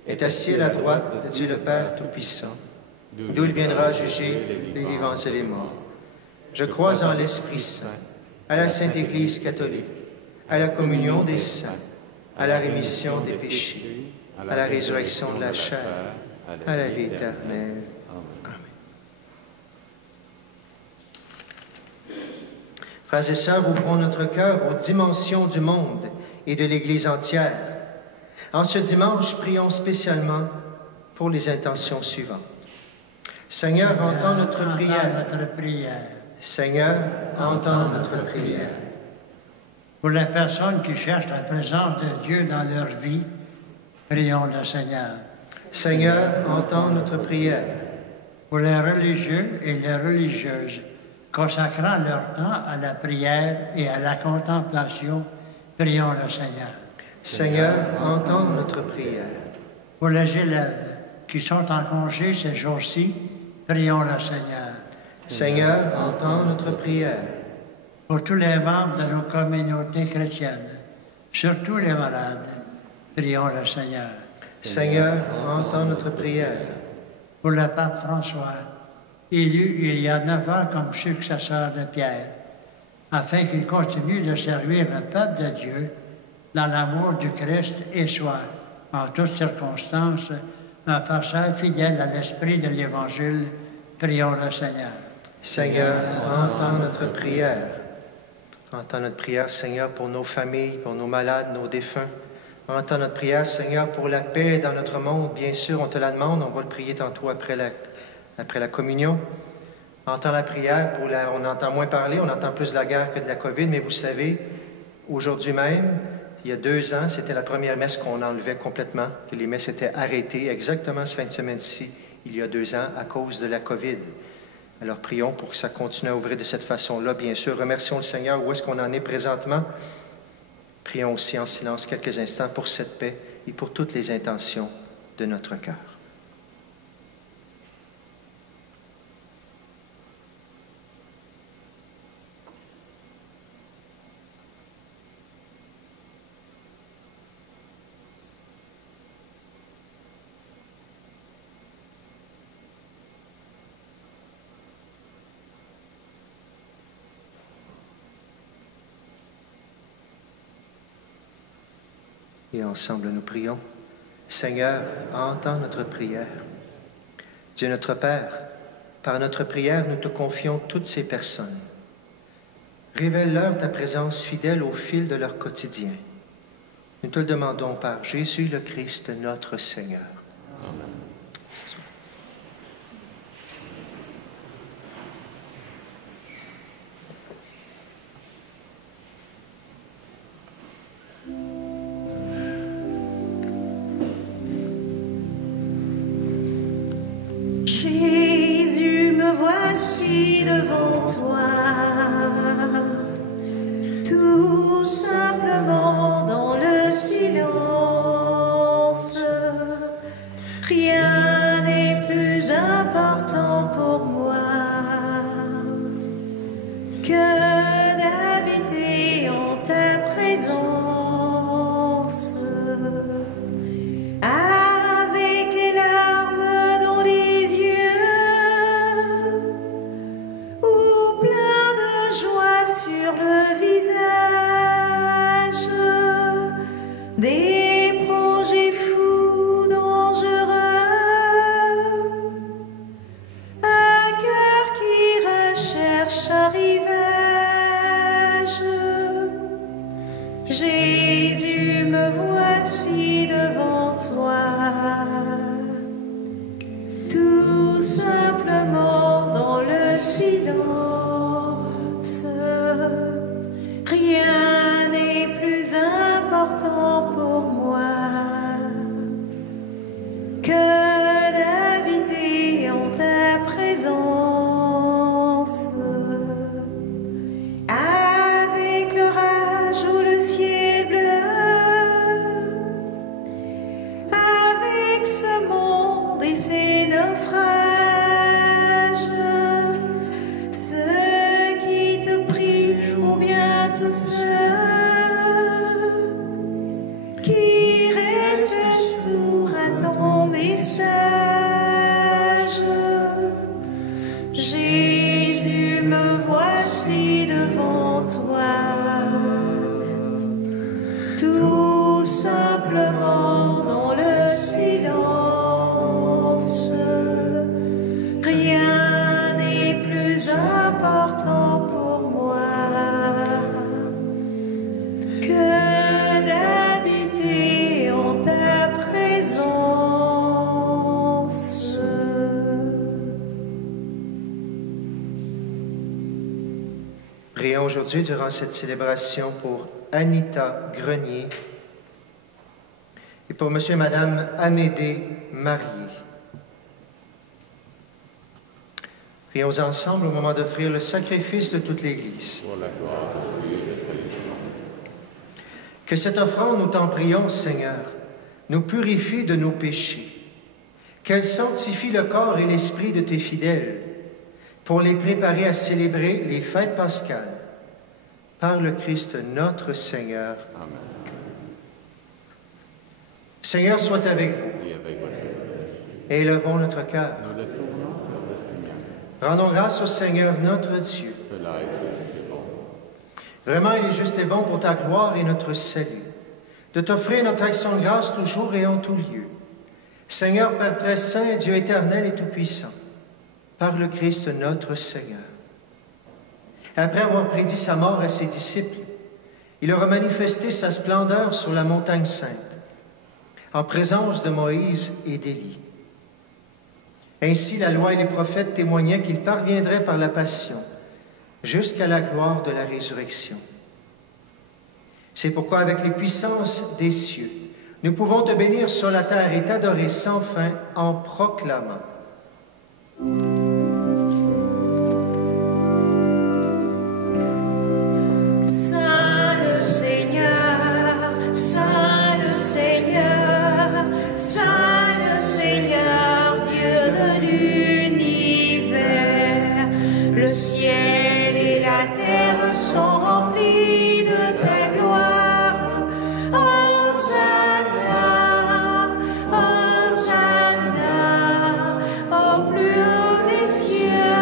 est assis à la droite de Dieu le Père Tout-Puissant, d'où il viendra juger les vivants et les morts. Je crois en l'Esprit Saint, à la Sainte Église catholique, à la communion des saints, à la rémission des péchés, à la résurrection de la chair, à la vie éternelle. Amen. Frères et sœurs, ouvrons notre cœur aux dimensions du monde et de l'Église entière. En ce dimanche, prions spécialement pour les intentions suivantes. Seigneur, entends notre prière. Seigneur, entends notre prière. Pour les personnes qui cherchent la présence de Dieu dans leur vie, prions le Seigneur. Seigneur, entends notre prière. Pour les religieux et les religieuses, consacrant leur temps à la prière et à la contemplation, prions le Seigneur. Seigneur, entends notre prière. Pour les élèves qui sont en congé ces jours-ci, prions le Seigneur. Seigneur, entends notre prière. Pour tous les membres de nos communautés chrétiennes, surtout les malades, prions le Seigneur. Seigneur, entends notre prière. Pour le pape François, élu il y a 9 ans comme successeur de Pierre, afin qu'il continue de servir le peuple de Dieu dans l'amour du Christ et soit, en toutes circonstances, un pasteur fidèle à l'esprit de l'Évangile, prions le Seigneur. Seigneur, entends notre prière. Entends notre prière, Seigneur, pour nos familles, pour nos malades, nos défunts. Entends notre prière, Seigneur, pour la paix dans notre monde. Bien sûr, on te la demande, on va le prier tantôt après la communion. Entends la prière pour on entend moins parler, on entend plus de la guerre que de la COVID, mais vous savez, aujourd'hui même, il y a 2 ans, c'était la première messe qu'on enlevait complètement, que les messes étaient arrêtées exactement ce fin de semaine-ci, il y a 2 ans, à cause de la COVID. Alors prions pour que ça continue à ouvrir de cette façon-là, bien sûr. Remercions le Seigneur où est-ce qu'on en est présentement. Prions aussi en silence quelques instants pour cette paix et pour toutes les intentions de notre cœur. Et ensemble, nous prions. Seigneur, entends notre prière. Dieu notre Père, par notre prière, nous te confions toutes ces personnes. Révèle-leur ta présence fidèle au fil de leur quotidien. Nous te le demandons par Jésus le Christ, notre Seigneur. Amen. Jésus, me voici devant toi, tout simplement dans le silence. Rien n'est plus important pour moi que d'habiter en ta présence. Avec les larmes dans les yeux ou plein de joie sur le visage, des projets fous, dangereux, un cœur qui recherche un rivage. Jésus, me voici devant toi, tout simplement dans le silence. Rien n'est plus important pour moi que d'habiter en ta présence. Avec l'orage ou le ciel bleu, avec ce monde et ses naufrages, ceux qui te prient ou bien tous ceux qui restent sourds à ton message. Jésus, me voici devant toi, tout simplement dans le silence. aujourd'hui durant cette célébration pour Anita Grenier et pour Monsieur et Madame Amédée Marié. Prions ensemble au moment d'offrir le sacrifice de toute l'Église. Que cette offrande, nous t'en prions, Seigneur, nous purifie de nos péchés, qu'elle sanctifie le corps et l'esprit de tes fidèles, pour les préparer à célébrer les fêtes pascales, par le Christ notre Seigneur. Amen. Seigneur soit avec vous. Et élevons notre cœur. Rendons grâce au Seigneur notre Dieu. Vraiment, il est juste et bon pour ta gloire et notre salut, de t'offrir notre action de grâce toujours et en tout lieu. Seigneur, Père très saint, Dieu éternel et tout-puissant, par le Christ notre Seigneur. Après avoir prédit sa mort à ses disciples, il leur a manifesté sa splendeur sur la montagne sainte, en présence de Moïse et d'Élie. Ainsi, la loi et les prophètes témoignaient qu'il parviendrait par la passion jusqu'à la gloire de la résurrection. C'est pourquoi, avec les puissances des cieux, nous pouvons te bénir sur la terre et t'adorer sans fin en proclamant. Saint le Seigneur, Saint le Seigneur, Saint le Seigneur, Dieu de l'univers. Le ciel et la terre sont remplis de ta gloire. Hosanna, Hosanna, au plus haut des cieux.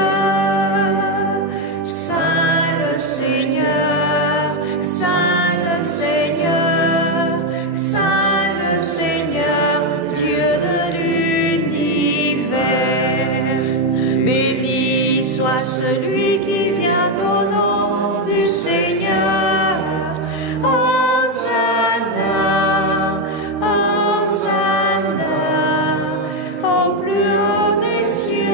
Saint le Seigneur, Saint le Seigneur, Saint le Seigneur, Dieu de l'univers. Béni soit celui qui vient au nom du Seigneur. Hosanna, Hosanna, au plus haut des cieux.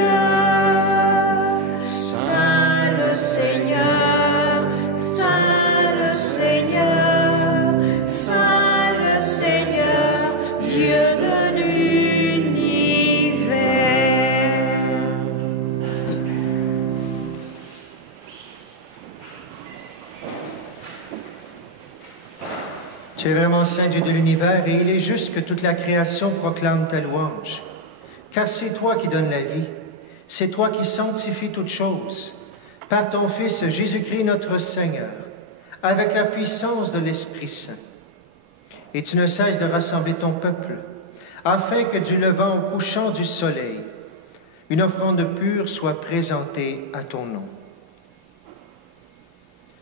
Saint le Seigneur, Saint le Seigneur, Saint le Seigneur, Dieu de l'univers. Tu es vraiment saint Dieu de l'univers et il est juste que toute la création proclame ta louange. Car c'est toi qui donnes la vie, c'est toi qui sanctifies toutes choses, par ton Fils Jésus-Christ notre Seigneur, avec la puissance de l'Esprit Saint. Et tu ne cesses de rassembler ton peuple, afin que du levant au couchant du soleil, une offrande pure soit présentée à ton nom.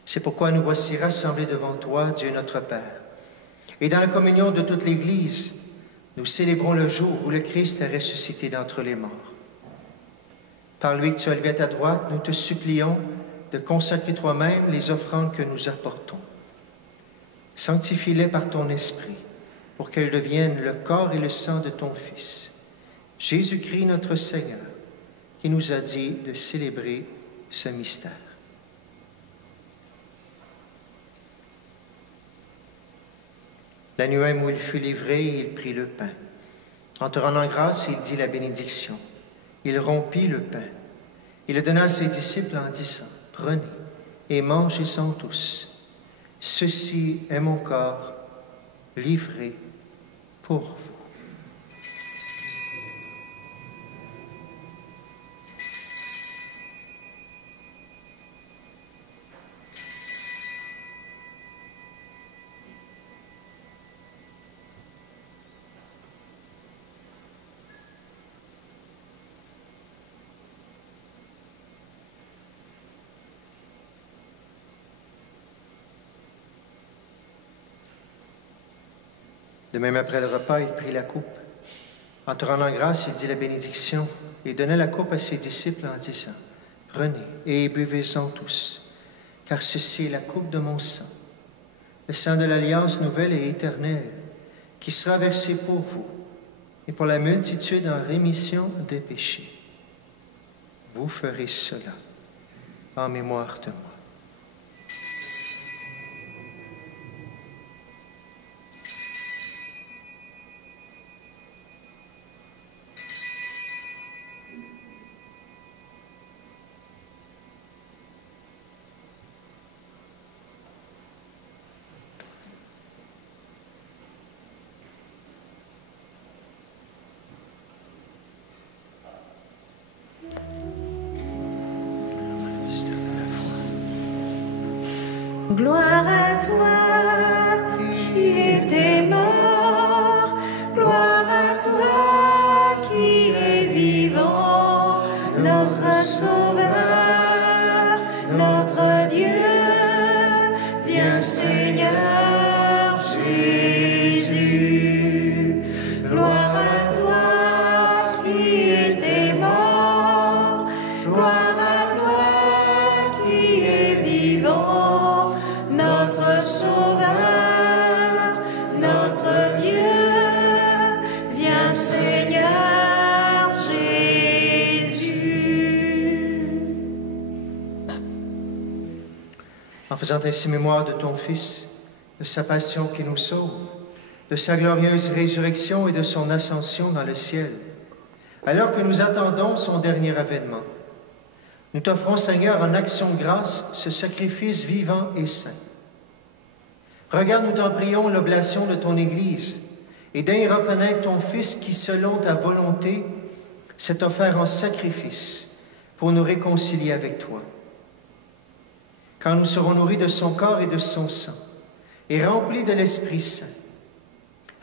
C'est pourquoi nous voici rassemblés devant toi, Dieu notre Père. Et dans la communion de toute l'Église, nous célébrons le jour où le Christ est ressuscité d'entre les morts. Par lui que tu as levé à ta droite, nous te supplions de consacrer toi-même les offrandes que nous apportons. Sanctifie-les par ton esprit, pour qu'elles deviennent le corps et le sang de ton Fils, Jésus-Christ notre Seigneur, qui nous a dit de célébrer ce mystère. La nuit même où il fut livré, il prit le pain. En te rendant grâce, il dit la bénédiction. Il rompit le pain. Il le donna à ses disciples en disant, « Prenez et mangez-en tous. Ceci est mon corps livré pour vous. » De même, après le repas, il prit la coupe. En te rendant grâce, il dit la bénédiction et donna la coupe à ses disciples en disant, « Prenez et buvez-en tous, car ceci est la coupe de mon sang, le sang de l'alliance nouvelle et éternelle, qui sera versé pour vous et pour la multitude en rémission des péchés. Vous ferez cela en mémoire de moi. » Gloire à toi qui étais mort, gloire à toi qui es vivant, notre Sauveur, notre Dieu, viens Seigneur Jésus. Gloire à toi qui étais mort, gloire à toi qui es vivant, notre Sauveur, notre Dieu, viens Seigneur Jésus. En faisant ainsi mémoire de ton Fils, de sa passion qui nous sauve, de sa glorieuse résurrection et de son ascension dans le ciel, alors que nous attendons son dernier avènement, nous t'offrons, Seigneur, en action de grâce, ce sacrifice vivant et saint. Regarde, nous t'en prions, l'oblation de ton Église, et daigne reconnaître ton Fils qui, selon ta volonté, s'est offert en sacrifice pour nous réconcilier avec toi. Quand nous serons nourris de son corps et de son sang, et remplis de l'Esprit Saint,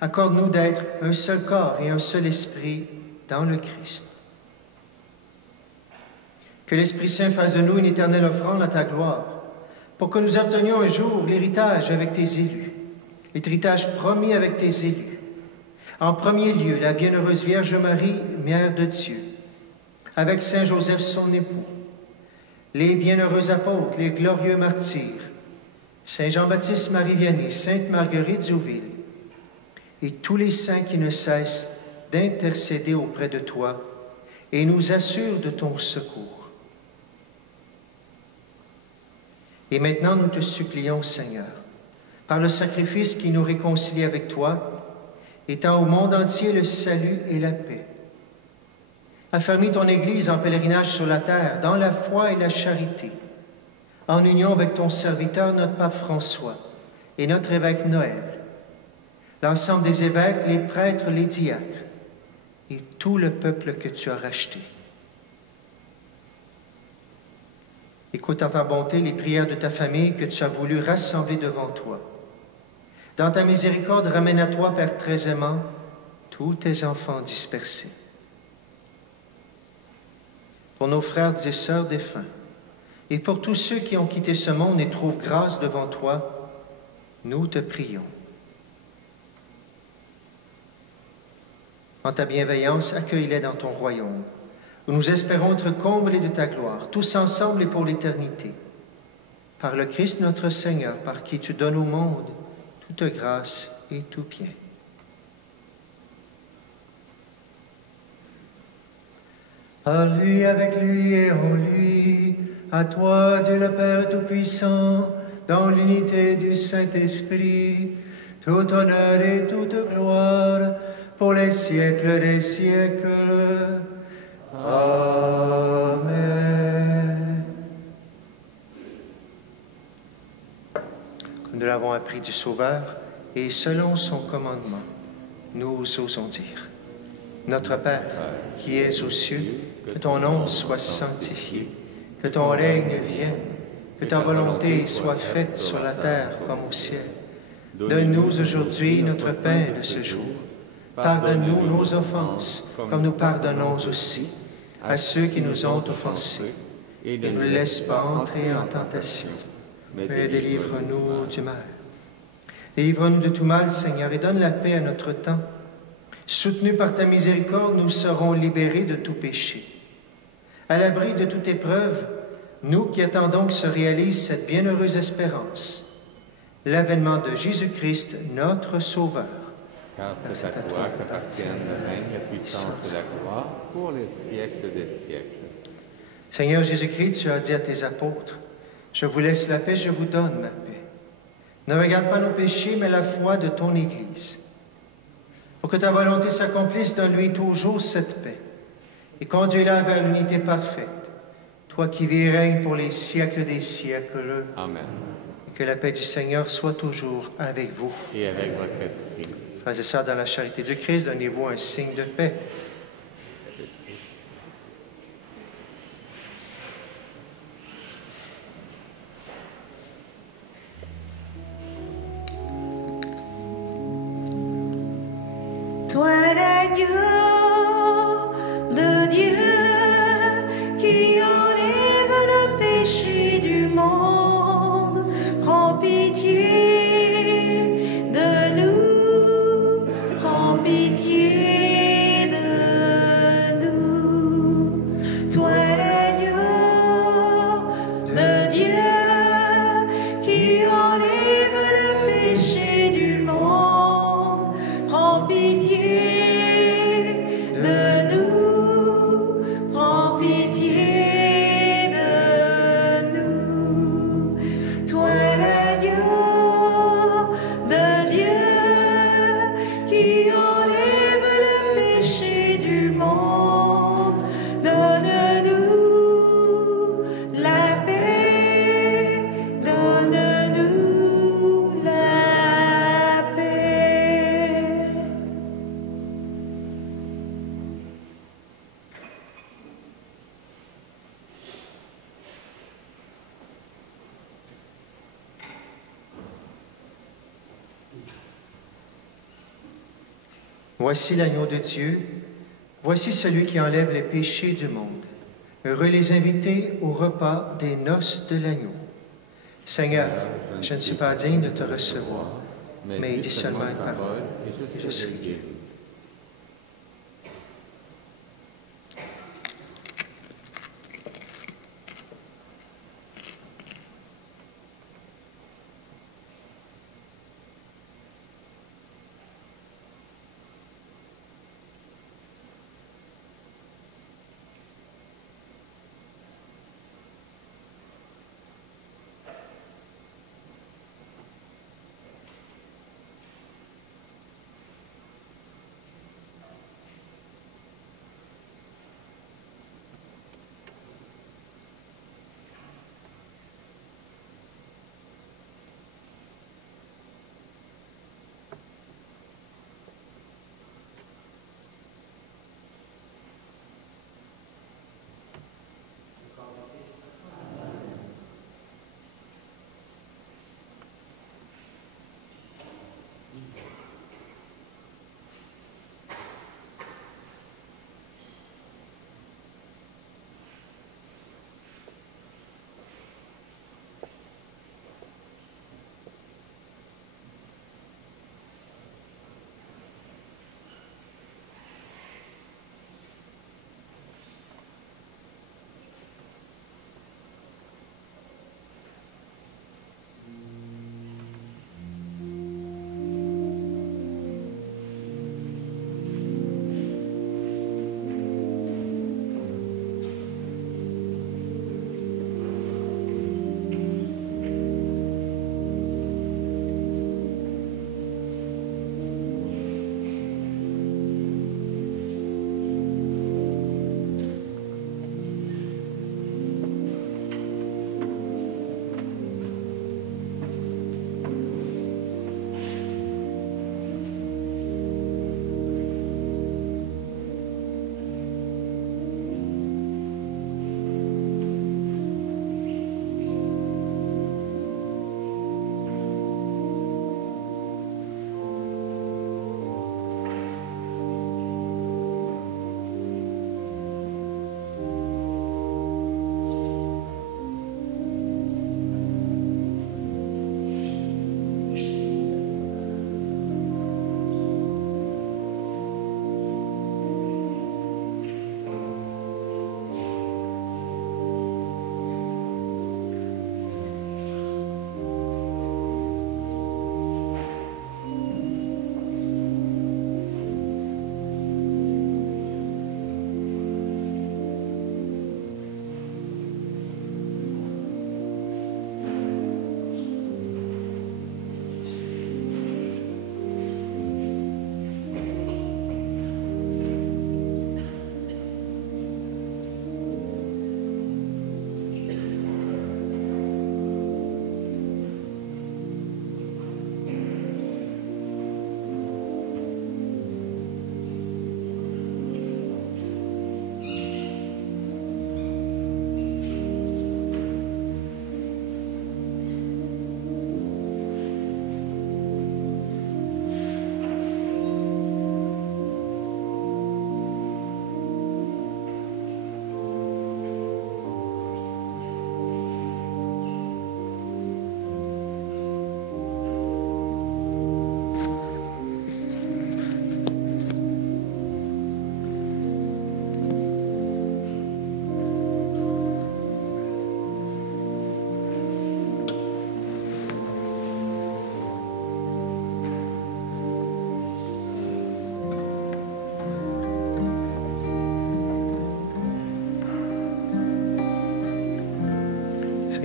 accorde-nous d'être un seul corps et un seul esprit dans le Christ. Que l'Esprit Saint fasse de nous une éternelle offrande à ta gloire, pour que nous obtenions un jour l'héritage avec tes élus, l'héritage promis avec tes élus. En premier lieu, la bienheureuse Vierge Marie, Mère de Dieu, avec Saint Joseph son époux, les bienheureux apôtres, les glorieux martyrs, Saint Jean-Baptiste Marie Vianney, Sainte Marguerite Zouville, et tous les saints qui ne cessent d'intercéder auprès de toi et nous assurent de ton secours. Et maintenant, nous te supplions, Seigneur, par le sacrifice qui nous réconcilie avec toi, étends au monde entier le salut et la paix. Affermis ton Église en pèlerinage sur la terre, dans la foi et la charité, en union avec ton serviteur, notre pape François, et notre évêque Noël, l'ensemble des évêques, les prêtres, les diacres, et tout le peuple que tu as racheté. Écoute en ta bonté les prières de ta famille que tu as voulu rassembler devant toi. Dans ta miséricorde, ramène à toi, Père très aimant, tous tes enfants dispersés. Pour nos frères et sœurs défunts, et pour tous ceux qui ont quitté ce monde et trouvent grâce devant toi, nous te prions. En ta bienveillance, accueille-les dans ton royaume, où nous espérons être comblés de ta gloire, tous ensemble et pour l'éternité. Par le Christ notre Seigneur, par qui tu donnes au monde toute grâce et tout bien. À lui, avec lui et en lui, à toi, Dieu le Père Tout-Puissant, dans l'unité du Saint-Esprit, tout honneur et toute gloire, pour les siècles des siècles. Amen. Comme nous l'avons appris du Sauveur, et selon son commandement, nous osons dire: Notre Père, qui es aux cieux, que ton nom soit sanctifié, que ton règne vienne, que ta volonté soit faite sur la terre comme au ciel. Donne-nous aujourd'hui notre pain de ce jour. Pardonne-nous nos offenses, comme nous pardonnons aussi à ceux qui nous ont offensés. Et ne nous laisse pas entrer en tentation, mais délivre-nous du mal. Délivre-nous de tout mal, Seigneur, et donne la paix à notre temps. Soutenus par ta miséricorde, nous serons libérés de tout péché. À l'abri de toute épreuve, nous qui attendons que se réalise cette bienheureuse espérance, l'avènement de Jésus-Christ, notre Sauveur. Car c'est à toi qu'appartiennent le règne, la puissance et la gloire pour les siècles des siècles. Seigneur Jésus-Christ, tu as dit à tes apôtres: Je vous laisse la paix, je vous donne ma paix. Ne regarde pas nos péchés, mais la foi de ton Église. Pour que ta volonté s'accomplisse, donne-lui toujours cette paix et conduis-la vers l'unité parfaite, toi qui vis et règnes pour les siècles des siècles. Amen. Et que la paix du Seigneur soit toujours avec vous. Et avec votre esprit. Frères et sœurs, dans la charité du Christ, donnez-vous un signe de paix. Toi l'agneau de Dieu qui enlève le péché du monde, prends pitié de nous, prends pitié de nous. Toi l'agneau de Dieu qui enlève le péché du monde, prends pitié de nous, prends pitié de nous. Toi l'agneau de Dieu qui enlève le péché du monde, donne-nous la paix, donne-nous la paix. Voici l'agneau de Dieu, voici celui qui enlève les péchés du monde. Heureux les invités au repas des noces de l'agneau. Seigneur, je ne suis pas digne de te recevoir, mais dis seulement une parole, et je serai guéri.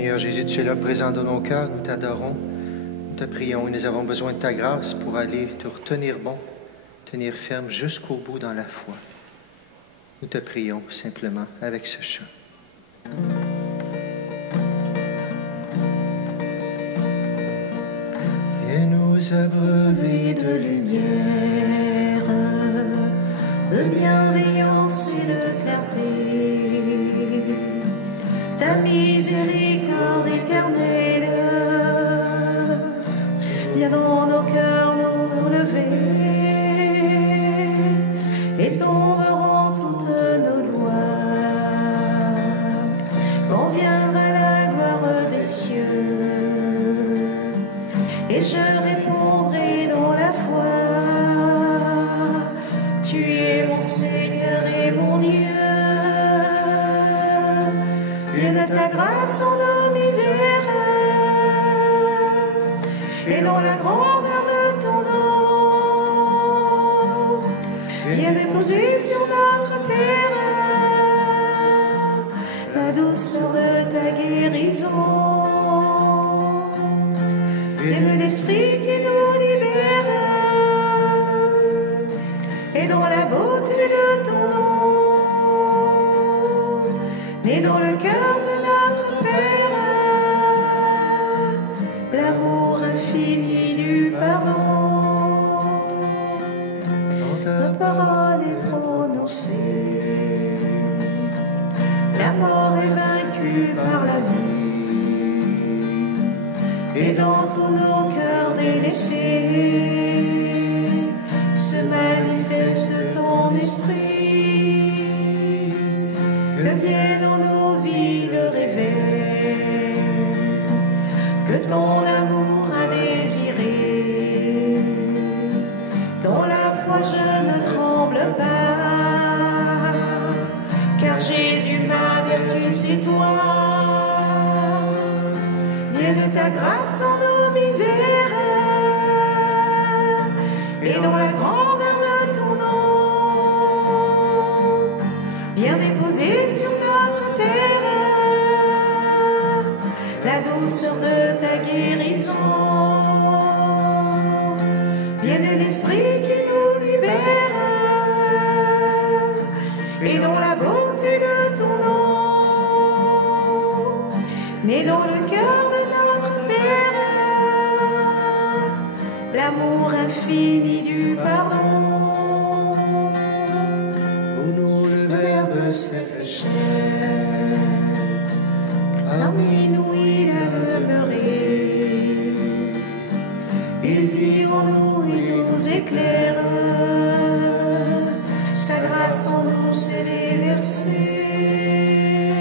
Seigneur Jésus, tu es là présent dans nos cœurs, nous t'adorons, nous te prions et nous avons besoin de ta grâce pour aller te retenir bon, tenir ferme jusqu'au bout dans la foi. Nous te prions simplement avec ce chant. Viens nous abreuver de lumière, de bienveillance et de clarté. Ta miséricorde éternelle, viens dans nos cœurs nous lever et tomberont toutes nos lois. Quand viendra la gloire des cieux, et je répondrai dans la foi, tu es mon Seigneur et mon Dieu. Vienne ta grâce en nos misères, et dans la grandeur de ton nom, viens déposer sur notre terre la douceur de ta guérison. Vienne l'esprit qui nous libère, et dans la beauté de ton nom, né dans le cœur de notre Père, l'amour infini du pardon. Quand ta parole est prononcée, la mort est vaincue par la vie, et dans tous nos cœurs délaissés se manifeste ton esprit. Que vienne en nos vies le réveil que ton amour a désiré. Dans la foi je ne tremble pas, car Jésus ma vertu c'est toi. Vienne ta grâce en nos misères, et dans la grandeur de ton nom, viens déposer sur notre terre la douceur de ta guérison. Vienne l'esprit qui nous libère, et dans la beauté de ton nom, né dans le cœur de notre Père, l'amour infini du pardon. Pour nous le Verbe s'est fait chair, parmi nous il a demeuré. Il vit en nous et nous éclaire, sa grâce en nous s'est déversée.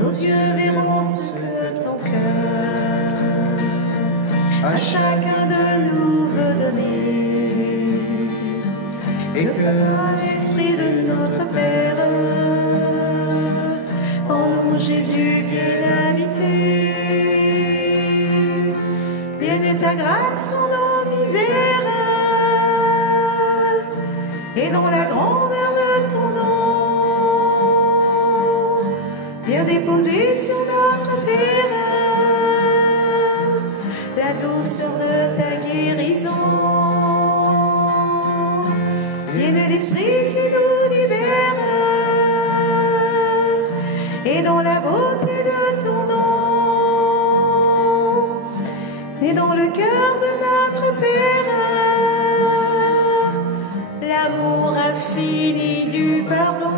Nos yeux verront ce que ton cœur à chacun de nous veut donner, et que l'Esprit de notre Père en nous Jésus vienne habiter. Vienne ta grâce en nos misères, et dans la grandeur de ton nom, viens déposer sur notre terre la douceur de ta guérison. Vienne l'esprit qui nous libère, et dans la beauté de ton nom, et dans le cœur de notre Père, l'amour infini du pardon.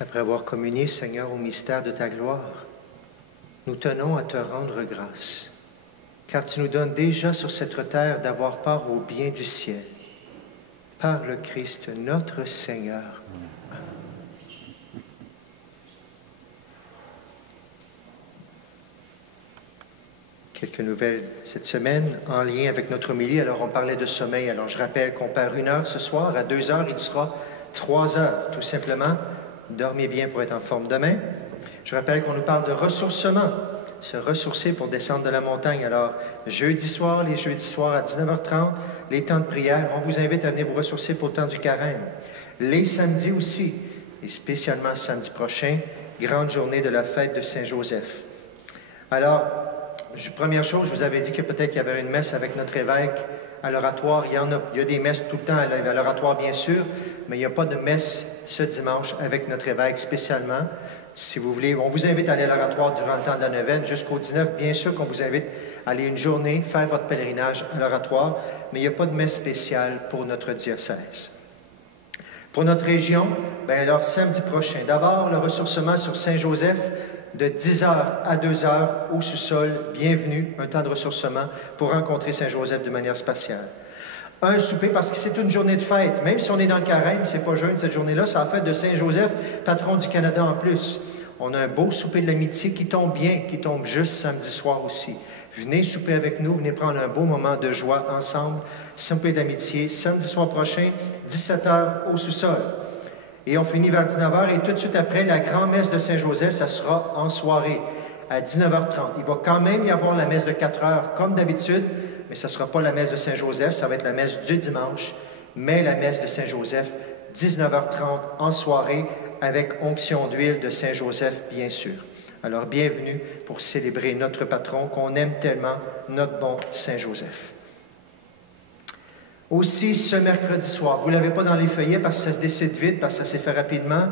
Après avoir communié, Seigneur, au mystère de ta gloire, nous tenons à te rendre grâce, car tu nous donnes déjà sur cette terre d'avoir part au bien du ciel, par le Christ notre Seigneur. Quelques nouvelles cette semaine en lien avec notre homélie. Alors, on parlait de sommeil. Alors, je rappelle qu'on perd 1 heure ce soir. À 2 heures, il sera 3 heures, tout simplement. Dormez bien pour être en forme demain. Je rappelle qu'on nous parle de ressourcement. Se ressourcer pour descendre de la montagne. Alors, jeudi soir, les jeudis soirs à 19h30, les temps de prière. On vous invite à venir vous ressourcer pour le temps du carême. Les samedis aussi, et spécialement samedi prochain, grande journée de la fête de Saint-Joseph. Alors, première chose, je vous avais dit que peut-être qu'il y avait une messe avec notre évêque à l'oratoire. Il y a des messes tout le temps à l'oratoire, bien sûr, mais il n'y a pas de messe ce dimanche avec notre évêque spécialement. Si vous voulez, on vous invite à aller à l'oratoire durant le temps de la neuvaine jusqu'au 19. Bien sûr qu'on vous invite à aller une journée faire votre pèlerinage à l'oratoire, mais il n'y a pas de messe spéciale pour notre diocèse. Pour notre région, bien alors samedi prochain, d'abord le ressourcement sur Saint-Joseph de 10h à 2h au sous-sol. Bienvenue, un temps de ressourcement pour rencontrer Saint-Joseph de manière spatiale. Un souper, parce que c'est une journée de fête. Même si on est dans le carême, c'est pas jeune cette journée-là, c'est la fête de Saint-Joseph, patron du Canada en plus. On a un beau souper de l'amitié qui tombe bien, qui tombe juste samedi soir aussi. Venez souper avec nous, venez prendre un beau moment de joie ensemble. Souper de l'amitié, samedi soir prochain, 17h au sous-sol. Et on finit vers 19h, et tout de suite après, la grand-messe de Saint-Joseph, ça sera en soirée, à 19h30. Il va quand même y avoir la messe de 4h, comme d'habitude, mais ça ne sera pas la messe de Saint-Joseph, ça va être la messe du dimanche, mais la messe de Saint-Joseph, 19h30 en soirée, avec onction d'huile de Saint-Joseph, bien sûr. Alors, bienvenue pour célébrer notre patron qu'on aime tellement, notre bon Saint-Joseph. Aussi, ce mercredi soir, vous ne l'avez pas dans les feuillets parce que ça se décide vite, parce que ça s'est fait rapidement,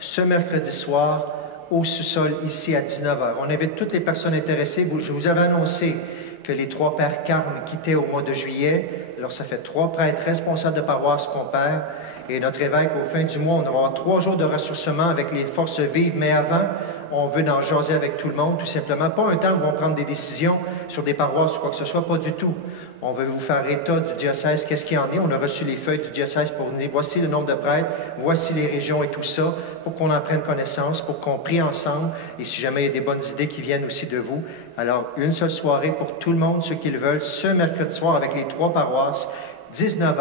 ce mercredi soir, au sous-sol, ici à 19h. On invite toutes les personnes intéressées. Je vous avais annoncé que les 3 pères carmes quittaient au mois de juillet. Alors, ça fait 3 prêtres responsables de paroisse qu'on perd. Et notre évêque, au fin du mois, on va avoir 3 jours de ressourcement avec les forces vives. Mais avant, on veut en jaser avec tout le monde, tout simplement. Pas un temps où on va prendre des décisions sur des paroisses ou quoi que ce soit, pas du tout. On veut vous faire état du diocèse, qu'est-ce qu'il y en est. On a reçu les feuilles du diocèse pour venir. Voici le nombre de prêtres, voici les régions et tout ça, pour qu'on en prenne connaissance, pour qu'on prie ensemble. Et si jamais il y a des bonnes idées qui viennent aussi de vous, alors une seule soirée pour tout le monde, ceux qui le veulent, ce mercredi soir avec les 3 paroisses, 19h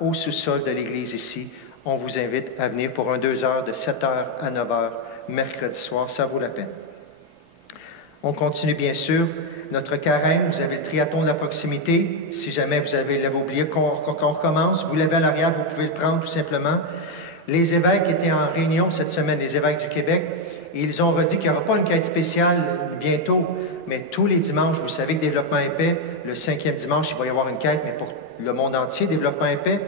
au sous-sol de l'église ici. On vous invite à venir pour un 2 heures de 7h à 9h mercredi soir. Ça vaut la peine. On continue bien sûr notre carême. Vous avez le triathlon de la proximité. Si jamais vous l'avez oublié qu'on recommence, vous l'avez à l'arrière, vous pouvez le prendre tout simplement. Les évêques étaient en réunion cette semaine, les évêques du Québec, et ils ont redit qu'il n'y aura pas une quête spéciale bientôt, mais tous les dimanches, vous savez que Développement épais, le 5e dimanche, il va y avoir une quête, mais pour le monde entier, Développement épais.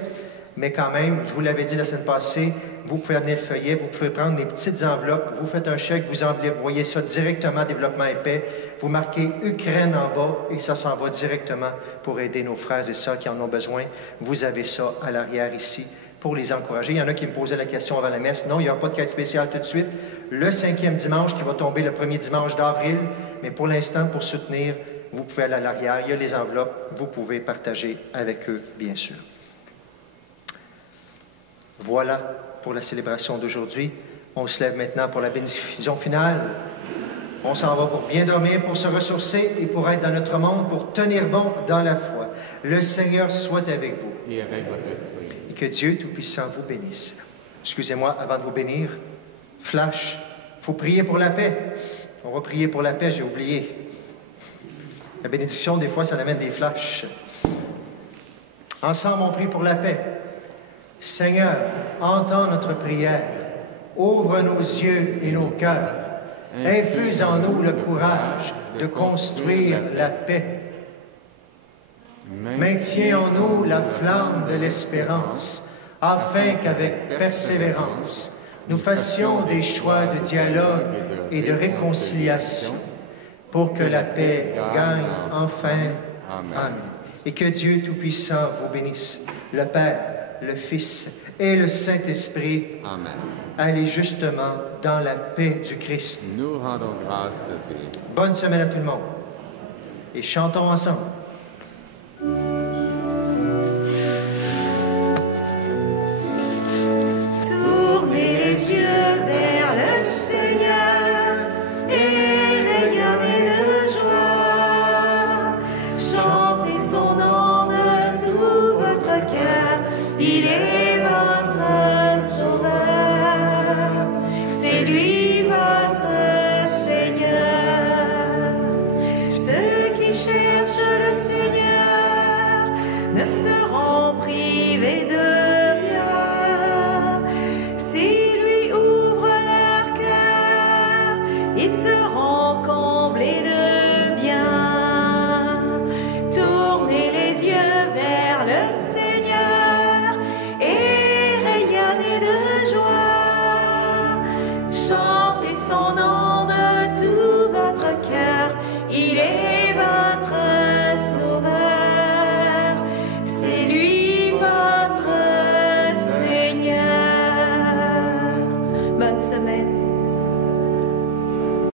Mais quand même, je vous l'avais dit la semaine passée, vous pouvez amener le feuillet, vous pouvez prendre les petites enveloppes, vous faites un chèque, vous envoyez ça directement à Développement épais, vous marquez Ukraine en bas et ça s'en va directement pour aider nos frères et sœurs qui en ont besoin. Vous avez ça à l'arrière ici pour les encourager. Il y en a qui me posaient la question avant la messe. Non, il n'y aura pas de quête spéciale tout de suite. Le 5e dimanche qui va tomber le 1er dimanche d'avril, mais pour l'instant, pour soutenir, vous pouvez aller à l'arrière, il y a les enveloppes, vous pouvez partager avec eux, bien sûr. Voilà pour la célébration d'aujourd'hui. On se lève maintenant pour la bénédiction finale. On s'en va pour bien dormir, pour se ressourcer et pour être dans notre monde, pour tenir bon dans la foi. Le Seigneur soit avec vous. Et avec votre esprit. Et que Dieu Tout-Puissant vous bénisse. Excusez-moi, avant de vous bénir, flash, il faut prier pour la paix. On va prier pour la paix, j'ai oublié. La bénédiction, des fois, ça amène des flashs. Ensemble, on prie pour la paix. Seigneur, entends notre prière, ouvre nos yeux et nos cœurs, infuse en nous le courage de construire la paix. Maintiens en nous la flamme de l'espérance, afin qu'avec persévérance, nous fassions des choix de dialogue et de réconciliation, pour que la paix gagne enfin. Amen. Et que Dieu Tout-Puissant vous bénisse, le Père, le Fils et le Saint-Esprit. Amen. Allez justement dans la paix du Christ. Nous rendons grâce à Dieu. Bonne semaine à tout le monde. Et chantons ensemble. Tournez les yeux vers le Seigneur et regardez de joie. privé de